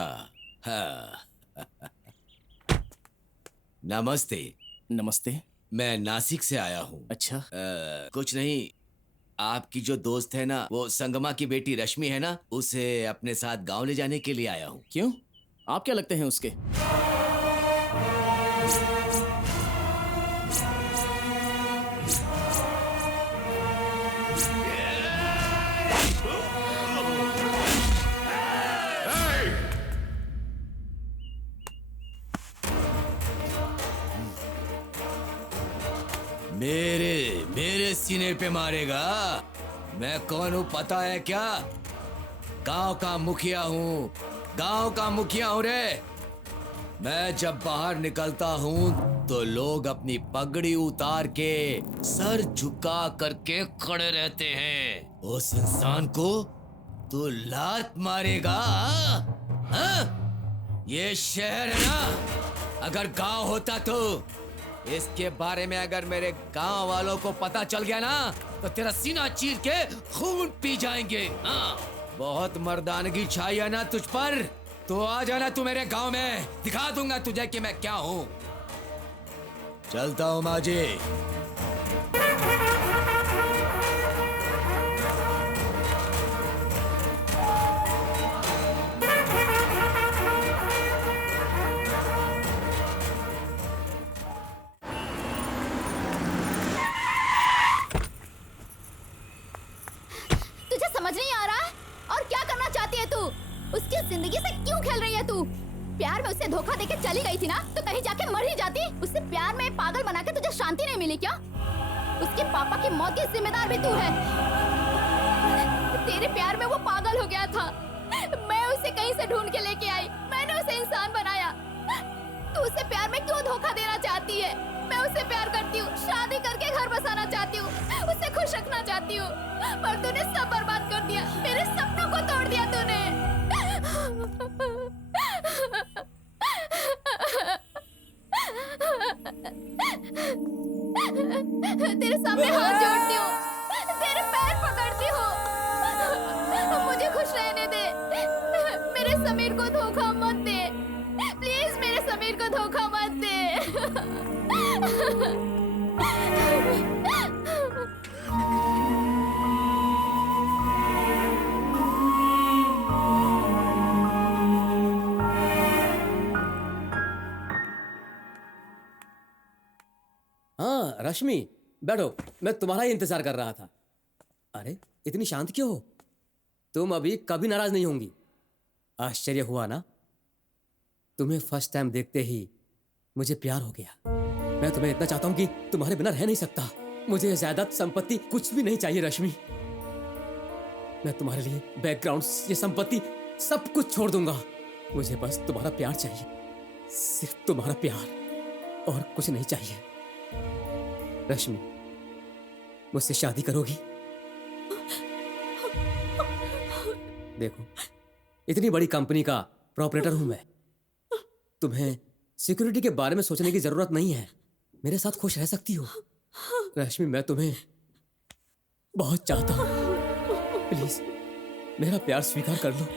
हाँ। नमस्ते। नमस्ते। मैं नासिक से आया हूँ। अच्छा। कुछ नहीं, आपकी जो दोस्त है ना, वो संगमा की बेटी रश्मि है ना, उसे अपने साथ गांव ले जाने के लिए आया हूँ। क्यों? आप क्या लगते हैं उसके? मेरे सीने पे मारेगा? मैं कौन हूँ पता है क्या? गांव का मुखिया हूँ, गांव का मुखिया हूँ रे। मैं जब बाहर निकलता हूँ तो लोग अपनी पगड़ी उतार के सर झुका करके खड़े रहते हैं। उस इंसान को तू लात मारेगा? हाँ? ये शहर है ना, अगर गांव होता तो इसके बारे में अगर मेरे गांव वालों को पता चल गया ना तो तेरा सीना चीर के खून पी जाएंगे। हाँ, बहुत मर्दानगी छाई है ना तुझ पर, तो आ जाना तू मेरे गांव में, दिखा दूंगा तुझे कि मैं क्या हूँ। चलता हूँ माजी। समझ नहीं आ रहा है? और क्या करना चाहती है तू? उसकी जिंदगी से क्यों खेल रही है तू? प्यार में उसे धोखा देके चली गई थी ना, तो कहीं जाके मर ही जाती। उससे प्यार में पागल बना के तुझे शांति नहीं मिली क्या? उसके पापा की मौत की जिम्मेदार भी तू है। तेरे प्यार में वो पागल हो गया था, मैं उसे कहीं से ढूंढ के लेके आई, मैंने उसे इंसान बनाया। तू उसे प्यार में क्यों धोखा देना चाहती है? मैं उसे प्यार करती हूँ, शादी करके घर बसाना चाहती हूँ, उसे खुश रखना चाहती हूँ, पर तूने सब बर्बाद कर दिया, मेरे सपनों को तोड़ दिया तूने। तेरे सामने हाथ जोड़ती हूँ, तेरे पैर पकड़ती हूँ, मुझे खुश रहने दे। मेरे समीर को धोखा मत दे, प्लीज मेरे समीर को धोखा मत दे। हाँ रश्मि, बैठो, मैं तुम्हारा ही इंतजार कर रहा था। अरे इतनी शांत क्यों हो? तुम अभी कभी नाराज नहीं होंगी। आश्चर्य हुआ ना? तुम्हें फर्स्ट टाइम देखते ही मुझे प्यार हो गया। मैं तुम्हें इतना चाहता हूं कि तुम्हारे बिना रह नहीं सकता। मुझे ये जायदाद संपत्ति कुछ भी नहीं चाहिए रश्मि। मैं तुम्हारे लिए बैकग्राउंड, ये संपत्ति सब कुछ छोड़ दूंगा। मुझे बस तुम्हारा प्यार चाहिए, सिर्फ तुम्हारा प्यार, और कुछ नहीं चाहिए। रश्मि, मुझसे शादी करोगी? देखो, इतनी बड़ी कंपनी का प्रोपरेटर हूं मैं। तुम्हें सिक्योरिटी के बारे में सोचने की जरूरत नहीं है। मेरे साथ खुश रह सकती हो। रश्मि, मैं तुम्हें बहुत चाहता हूं। प्लीज मेरा प्यार स्वीकार कर लो।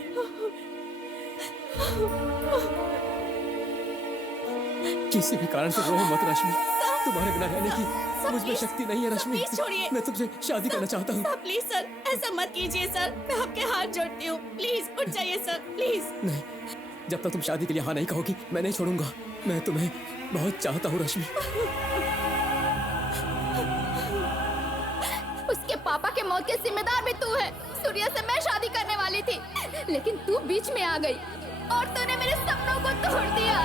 किसी भी कारण से रो मत रश्मि। तुम्हारे बिना रहने की मुझ में शक्ति नहीं है रश्मि। प्लीज छोड़िए। मैं तुमसे शादी करना चाहता हूँ। प्लीज सर, ऐसा मत कीजिए सर। मैं आपके हाथ जोड़ती हूँ। प्लीज उठ जाइए सर, प्लीज। नहीं, जब तक तुम शादी के लिए हाँ नहीं कहोगी मैं नहीं छोड़ूंगा। मैं तुम्हें बहुत चाहता हूँ रश्मि। उसके पापा के मौत के जिम्मेदार भी तू है। सूर्या से मैं शादी करने वाली थी, लेकिन तू बीच में आ गई और तूने मेरे सपनों को तोड़ दिया।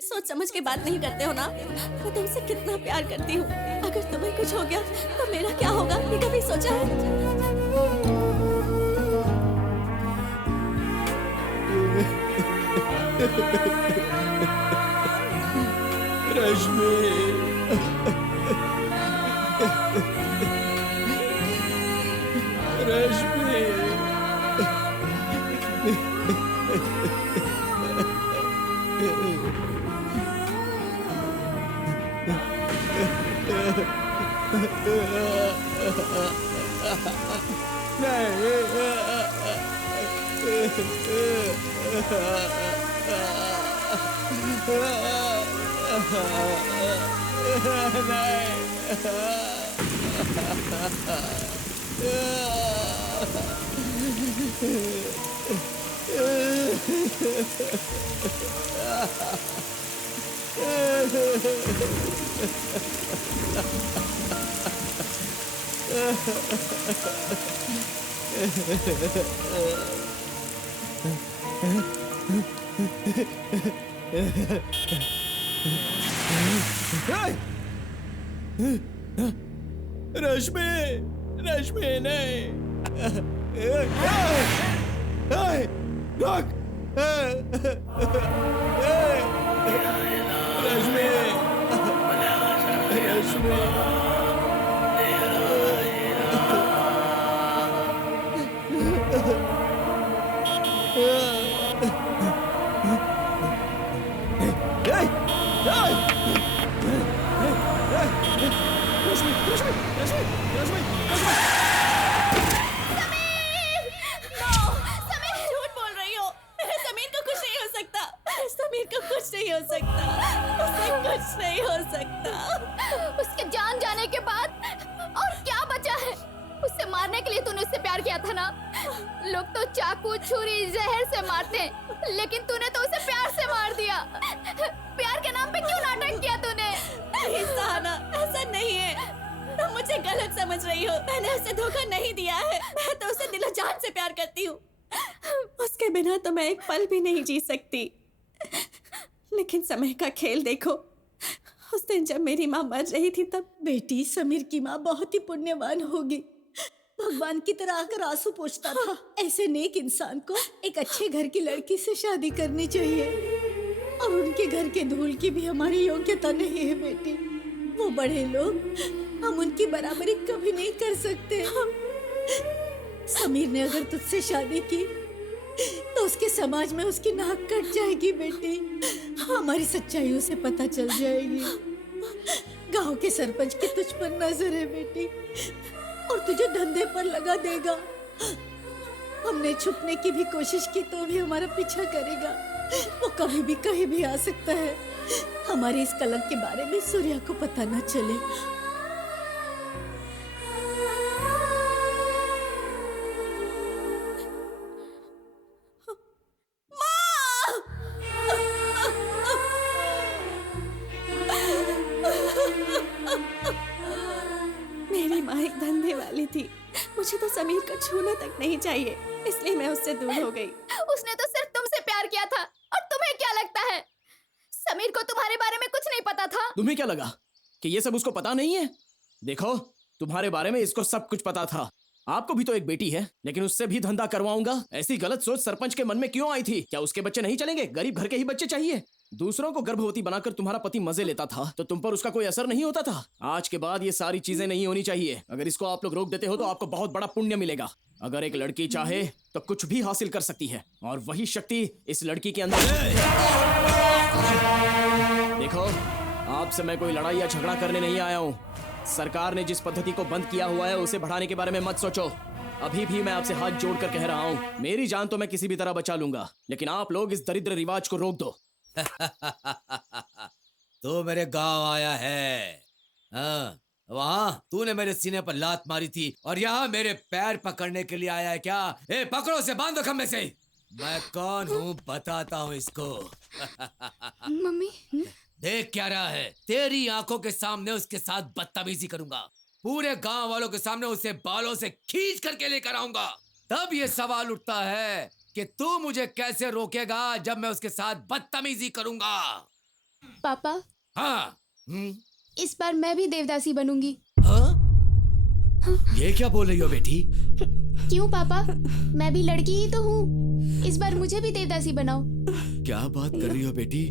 सोच समझ के बात नहीं करते हो ना? मैं तुमसे कितना प्यार करती हूँ। अगर तुम्हें कुछ हो गया तो मेरा क्या होगा, ये कभी सोचा है? रश्मि, रश्मि, रश्मि नहीं। रुक। रश्मि, रश्मि। झूठ बोल रही हो। मेरे समीर को कुछ नहीं हो सकता। समीर को कुछ नहीं हो सकता। करने के लिए तूने उससे प्यार किया था ना। लोग तो चाकू छुरी जहर से मारते हैं, लेकिन तूने तो उसे प्यार से मार दिया। प्यार के नाम पे क्यों नाटक किया तूने? नहीं सहाना, ऐसा नहीं है, तुम मुझे गलत समझ रही हो। मैंने उसे धोखा नहीं दिया है, मैं तो उसे दिलो जान से प्यार करती हूँ। उसके बिना तो मैं एक पल भी नहीं जी सकती। लेकिन समय का खेल देखो, उस दिन जब मेरी माँ मर रही थी तब बेटी, समीर की माँ बहुत ही पुण्यवान होगी। भगवान की तरह आकर आंसू पोंछता था। ऐसे नेक इंसान को एक अच्छे घर की लड़की से शादी करनी चाहिए। और उनके घर के धूल की भी हमारी योग्यता नहीं है बेटी। वो बड़े लोग, हम उनकी बराबरी कभी नहीं कर सकते। समीर ने अगर तुझसे शादी की तो उसके समाज में उसकी नाक कट जाएगी बेटी। हमारी सच्चाई उसे पता चल जाएगी। गांव के सरपंच की तुझ पर नजर है बेटी, और तुझे धंधे पर लगा देगा। हमने छुपने की भी कोशिश की तो भी हमारा पीछा करेगा। वो कभी भी कहीं भी आ सकता है। हमारे इस कलंक के बारे में सूर्या को पता न चले। मेरी माँ एक धंधे वाली थी, मुझे तो समीर को छूना तक नहीं चाहिए, इसलिए मैं उससे दूर हो गई। उसने तो सिर्फ तुमसे प्यार किया था, और तुम्हें क्या लगता है समीर को तुम्हारे बारे में कुछ नहीं पता था? तुम्हें क्या लगा कि ये सब उसको पता नहीं है? देखो, तुम्हारे बारे में इसको सब कुछ पता था। आपको भी तो एक बेटी है, लेकिन उससे भी धंधा करवाऊंगा, ऐसी गलत सोच सरपंच के मन में क्यों आई थी? क्या उसके बच्चे नहीं चलेंगे? गरीब घर के ही बच्चे चाहिए। दूसरों को गर्भवती बनाकर तुम्हारा पति मजे लेता था तो तुम पर उसका कोई असर नहीं होता था। आज के बाद ये सारी चीजें नहीं होनी चाहिए। अगर इसको आप लोग रोक देते हो तो आपको बहुत बड़ा पुण्य मिलेगा। अगर एक लड़की चाहे तो कुछ भी हासिल कर सकती है, और वही शक्ति इस लड़की के अंदर। देखो, आपसे मैं कोई लड़ाई या झगड़ा करने नहीं आया हूँ। सरकार ने जिस पद्धति को बंद किया हुआ है उसे बढ़ाने के बारे में मत सोचो। अभी भी मैं आपसे हाथ जोड़कर कह रहा हूँ, मेरी जान तो मैं किसी भी तरह बचा लूंगा, लेकिन आप लोग इस दरिद्र रिवाज को रोक दो। तो मेरे गांव आया है, हाँ, वहाँ तूने मेरे सीने पर लात मारी थी, और यहाँ मेरे पैर पकड़ने के लिए आया है क्या? ए, पकड़ो से, बांधो खम्भे से। मैं कौन हूँ बताता हूँ इसको। मम्मी, देख क्या रहा है? तेरी आंखों के सामने उसके साथ बदतमीजी करूंगा। पूरे गांव वालों के सामने उसे बालों से खींच करके लेकर आऊंगा। तब ये सवाल उठता है कि तू मुझे कैसे रोकेगा जब मैं उसके साथ बदतमीजी करूंगा? पापा, हाँ, इस बार मैं भी देवदासी बनूंगी। हाँ? ये क्या बोल रही हो बेटी? क्यों पापा, मैं भी लड़की ही तो हूँ। इस बार मुझे भी देवदासी बनाओ। क्या बात कर रही हो बेटी?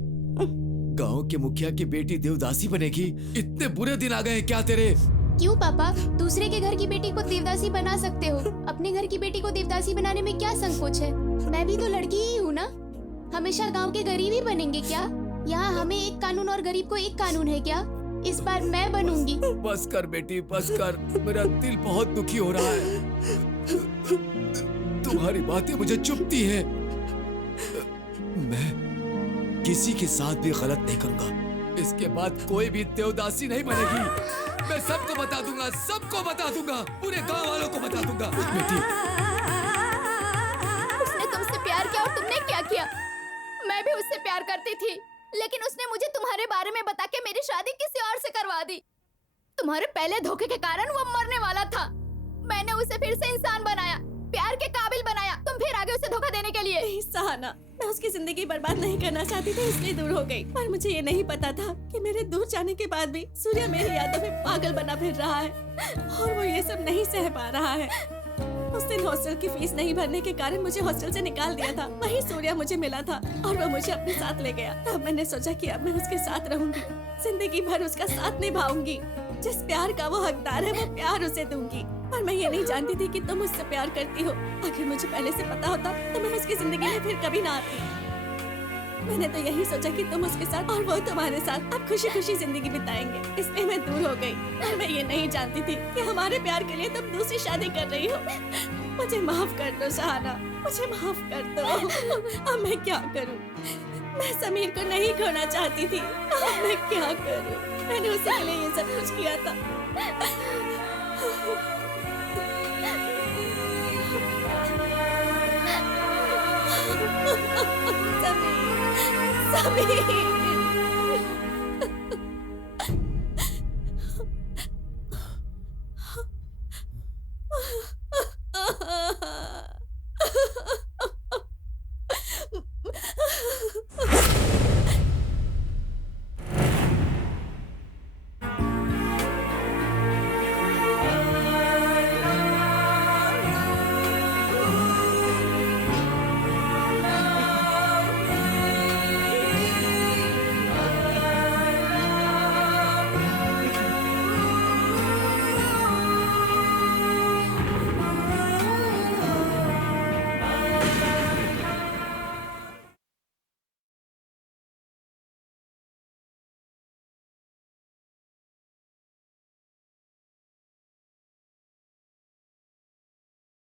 गांव के मुखिया की बेटी देवदासी बनेगी? इतने बुरे दिन आ गए हैं क्या तेरे? क्यों पापा, दूसरे के घर की बेटी को देवदासी बना सकते हो, अपने घर की बेटी को देवदासी बनाने में क्या संकोच है? मैं भी तो लड़की ही हूँ ना। हमेशा गांव के गरीब ही बनेंगे क्या? यहाँ हमें एक कानून और गरीब को एक कानून है क्या? इस बार मैं बनूंगी। बस कर बेटी, बस कर। मेरा दिल बहुत दुखी हो रहा है। तुम्हारी बातें मुझे चुभती हैं। मैं किसी के साथ भी गलत नहीं करूंगा। इसके बाद कोई भी देवदासी नहीं बनेगी। मैं सबको बता दूंगा, सबको बता दूंगा, पूरे गांव वालों को बता दूंगा। बेटी, उसने तुमसे प्यार किया और तुमने क्या किया? मैं भी उससे प्यार करती थी, लेकिन उसने मुझे तुम्हारे बारे में बता के मेरी शादी किसी और से करवा दी। तुम्हारे पहले धोखे के कारण वो मरने वाला था। मैंने उसे फिर से इंसान बनाया, प्यार के काबिल बनाया। तुम फिर आगे उसे धोखा देने के लिए। नहीं सहाना, मैं उसकी जिंदगी बर्बाद नहीं करना चाहती थी, इसलिए दूर हो गई। पर मुझे ये नहीं पता था कि मेरे दूर जाने के बाद भी सूर्या मेरी यादों में पागल बना फिर रहा है, और वो ये सब नहीं सह पा रहा है। उस दिन हॉस्टल की फीस नहीं भरने के कारण मुझे हॉस्टल से निकाल दिया था। वही सूर्या मुझे मिला था और वो मुझे अपने साथ ले गया। तब मैंने सोचा कि अब मैं उसके साथ रहूंगी, जिंदगी भर उसका साथ निभाऊंगी। जिस प्यार का वो हकदार है वो प्यार उसे दूंगी। पर मैं ये नहीं जानती थी कि तुम मुझसे प्यार करती हो। अगर मुझे पहले से पता होता तो मैं उसकी जिंदगी में फिर कभी ना आती। मैंने तो यही सोचा कि तुम उसके साथ और वो तुम्हारे साथ अब खुशी खुशी जिंदगी बिताएंगे, इसलिए मैं दूर हो गई। और मैं ये नहीं जानती थी कि हमारे प्यार के लिए तुम दूसरी शादी कर रही हो। मुझे माफ कर दो सहाना, मुझे माफ कर दो। अब मैं क्या करूं? मैं समीर को नहीं खोना चाहती थी, अब मैं क्या करूं? मैंने उसी के लिए ये सब कुछ किया था। समीर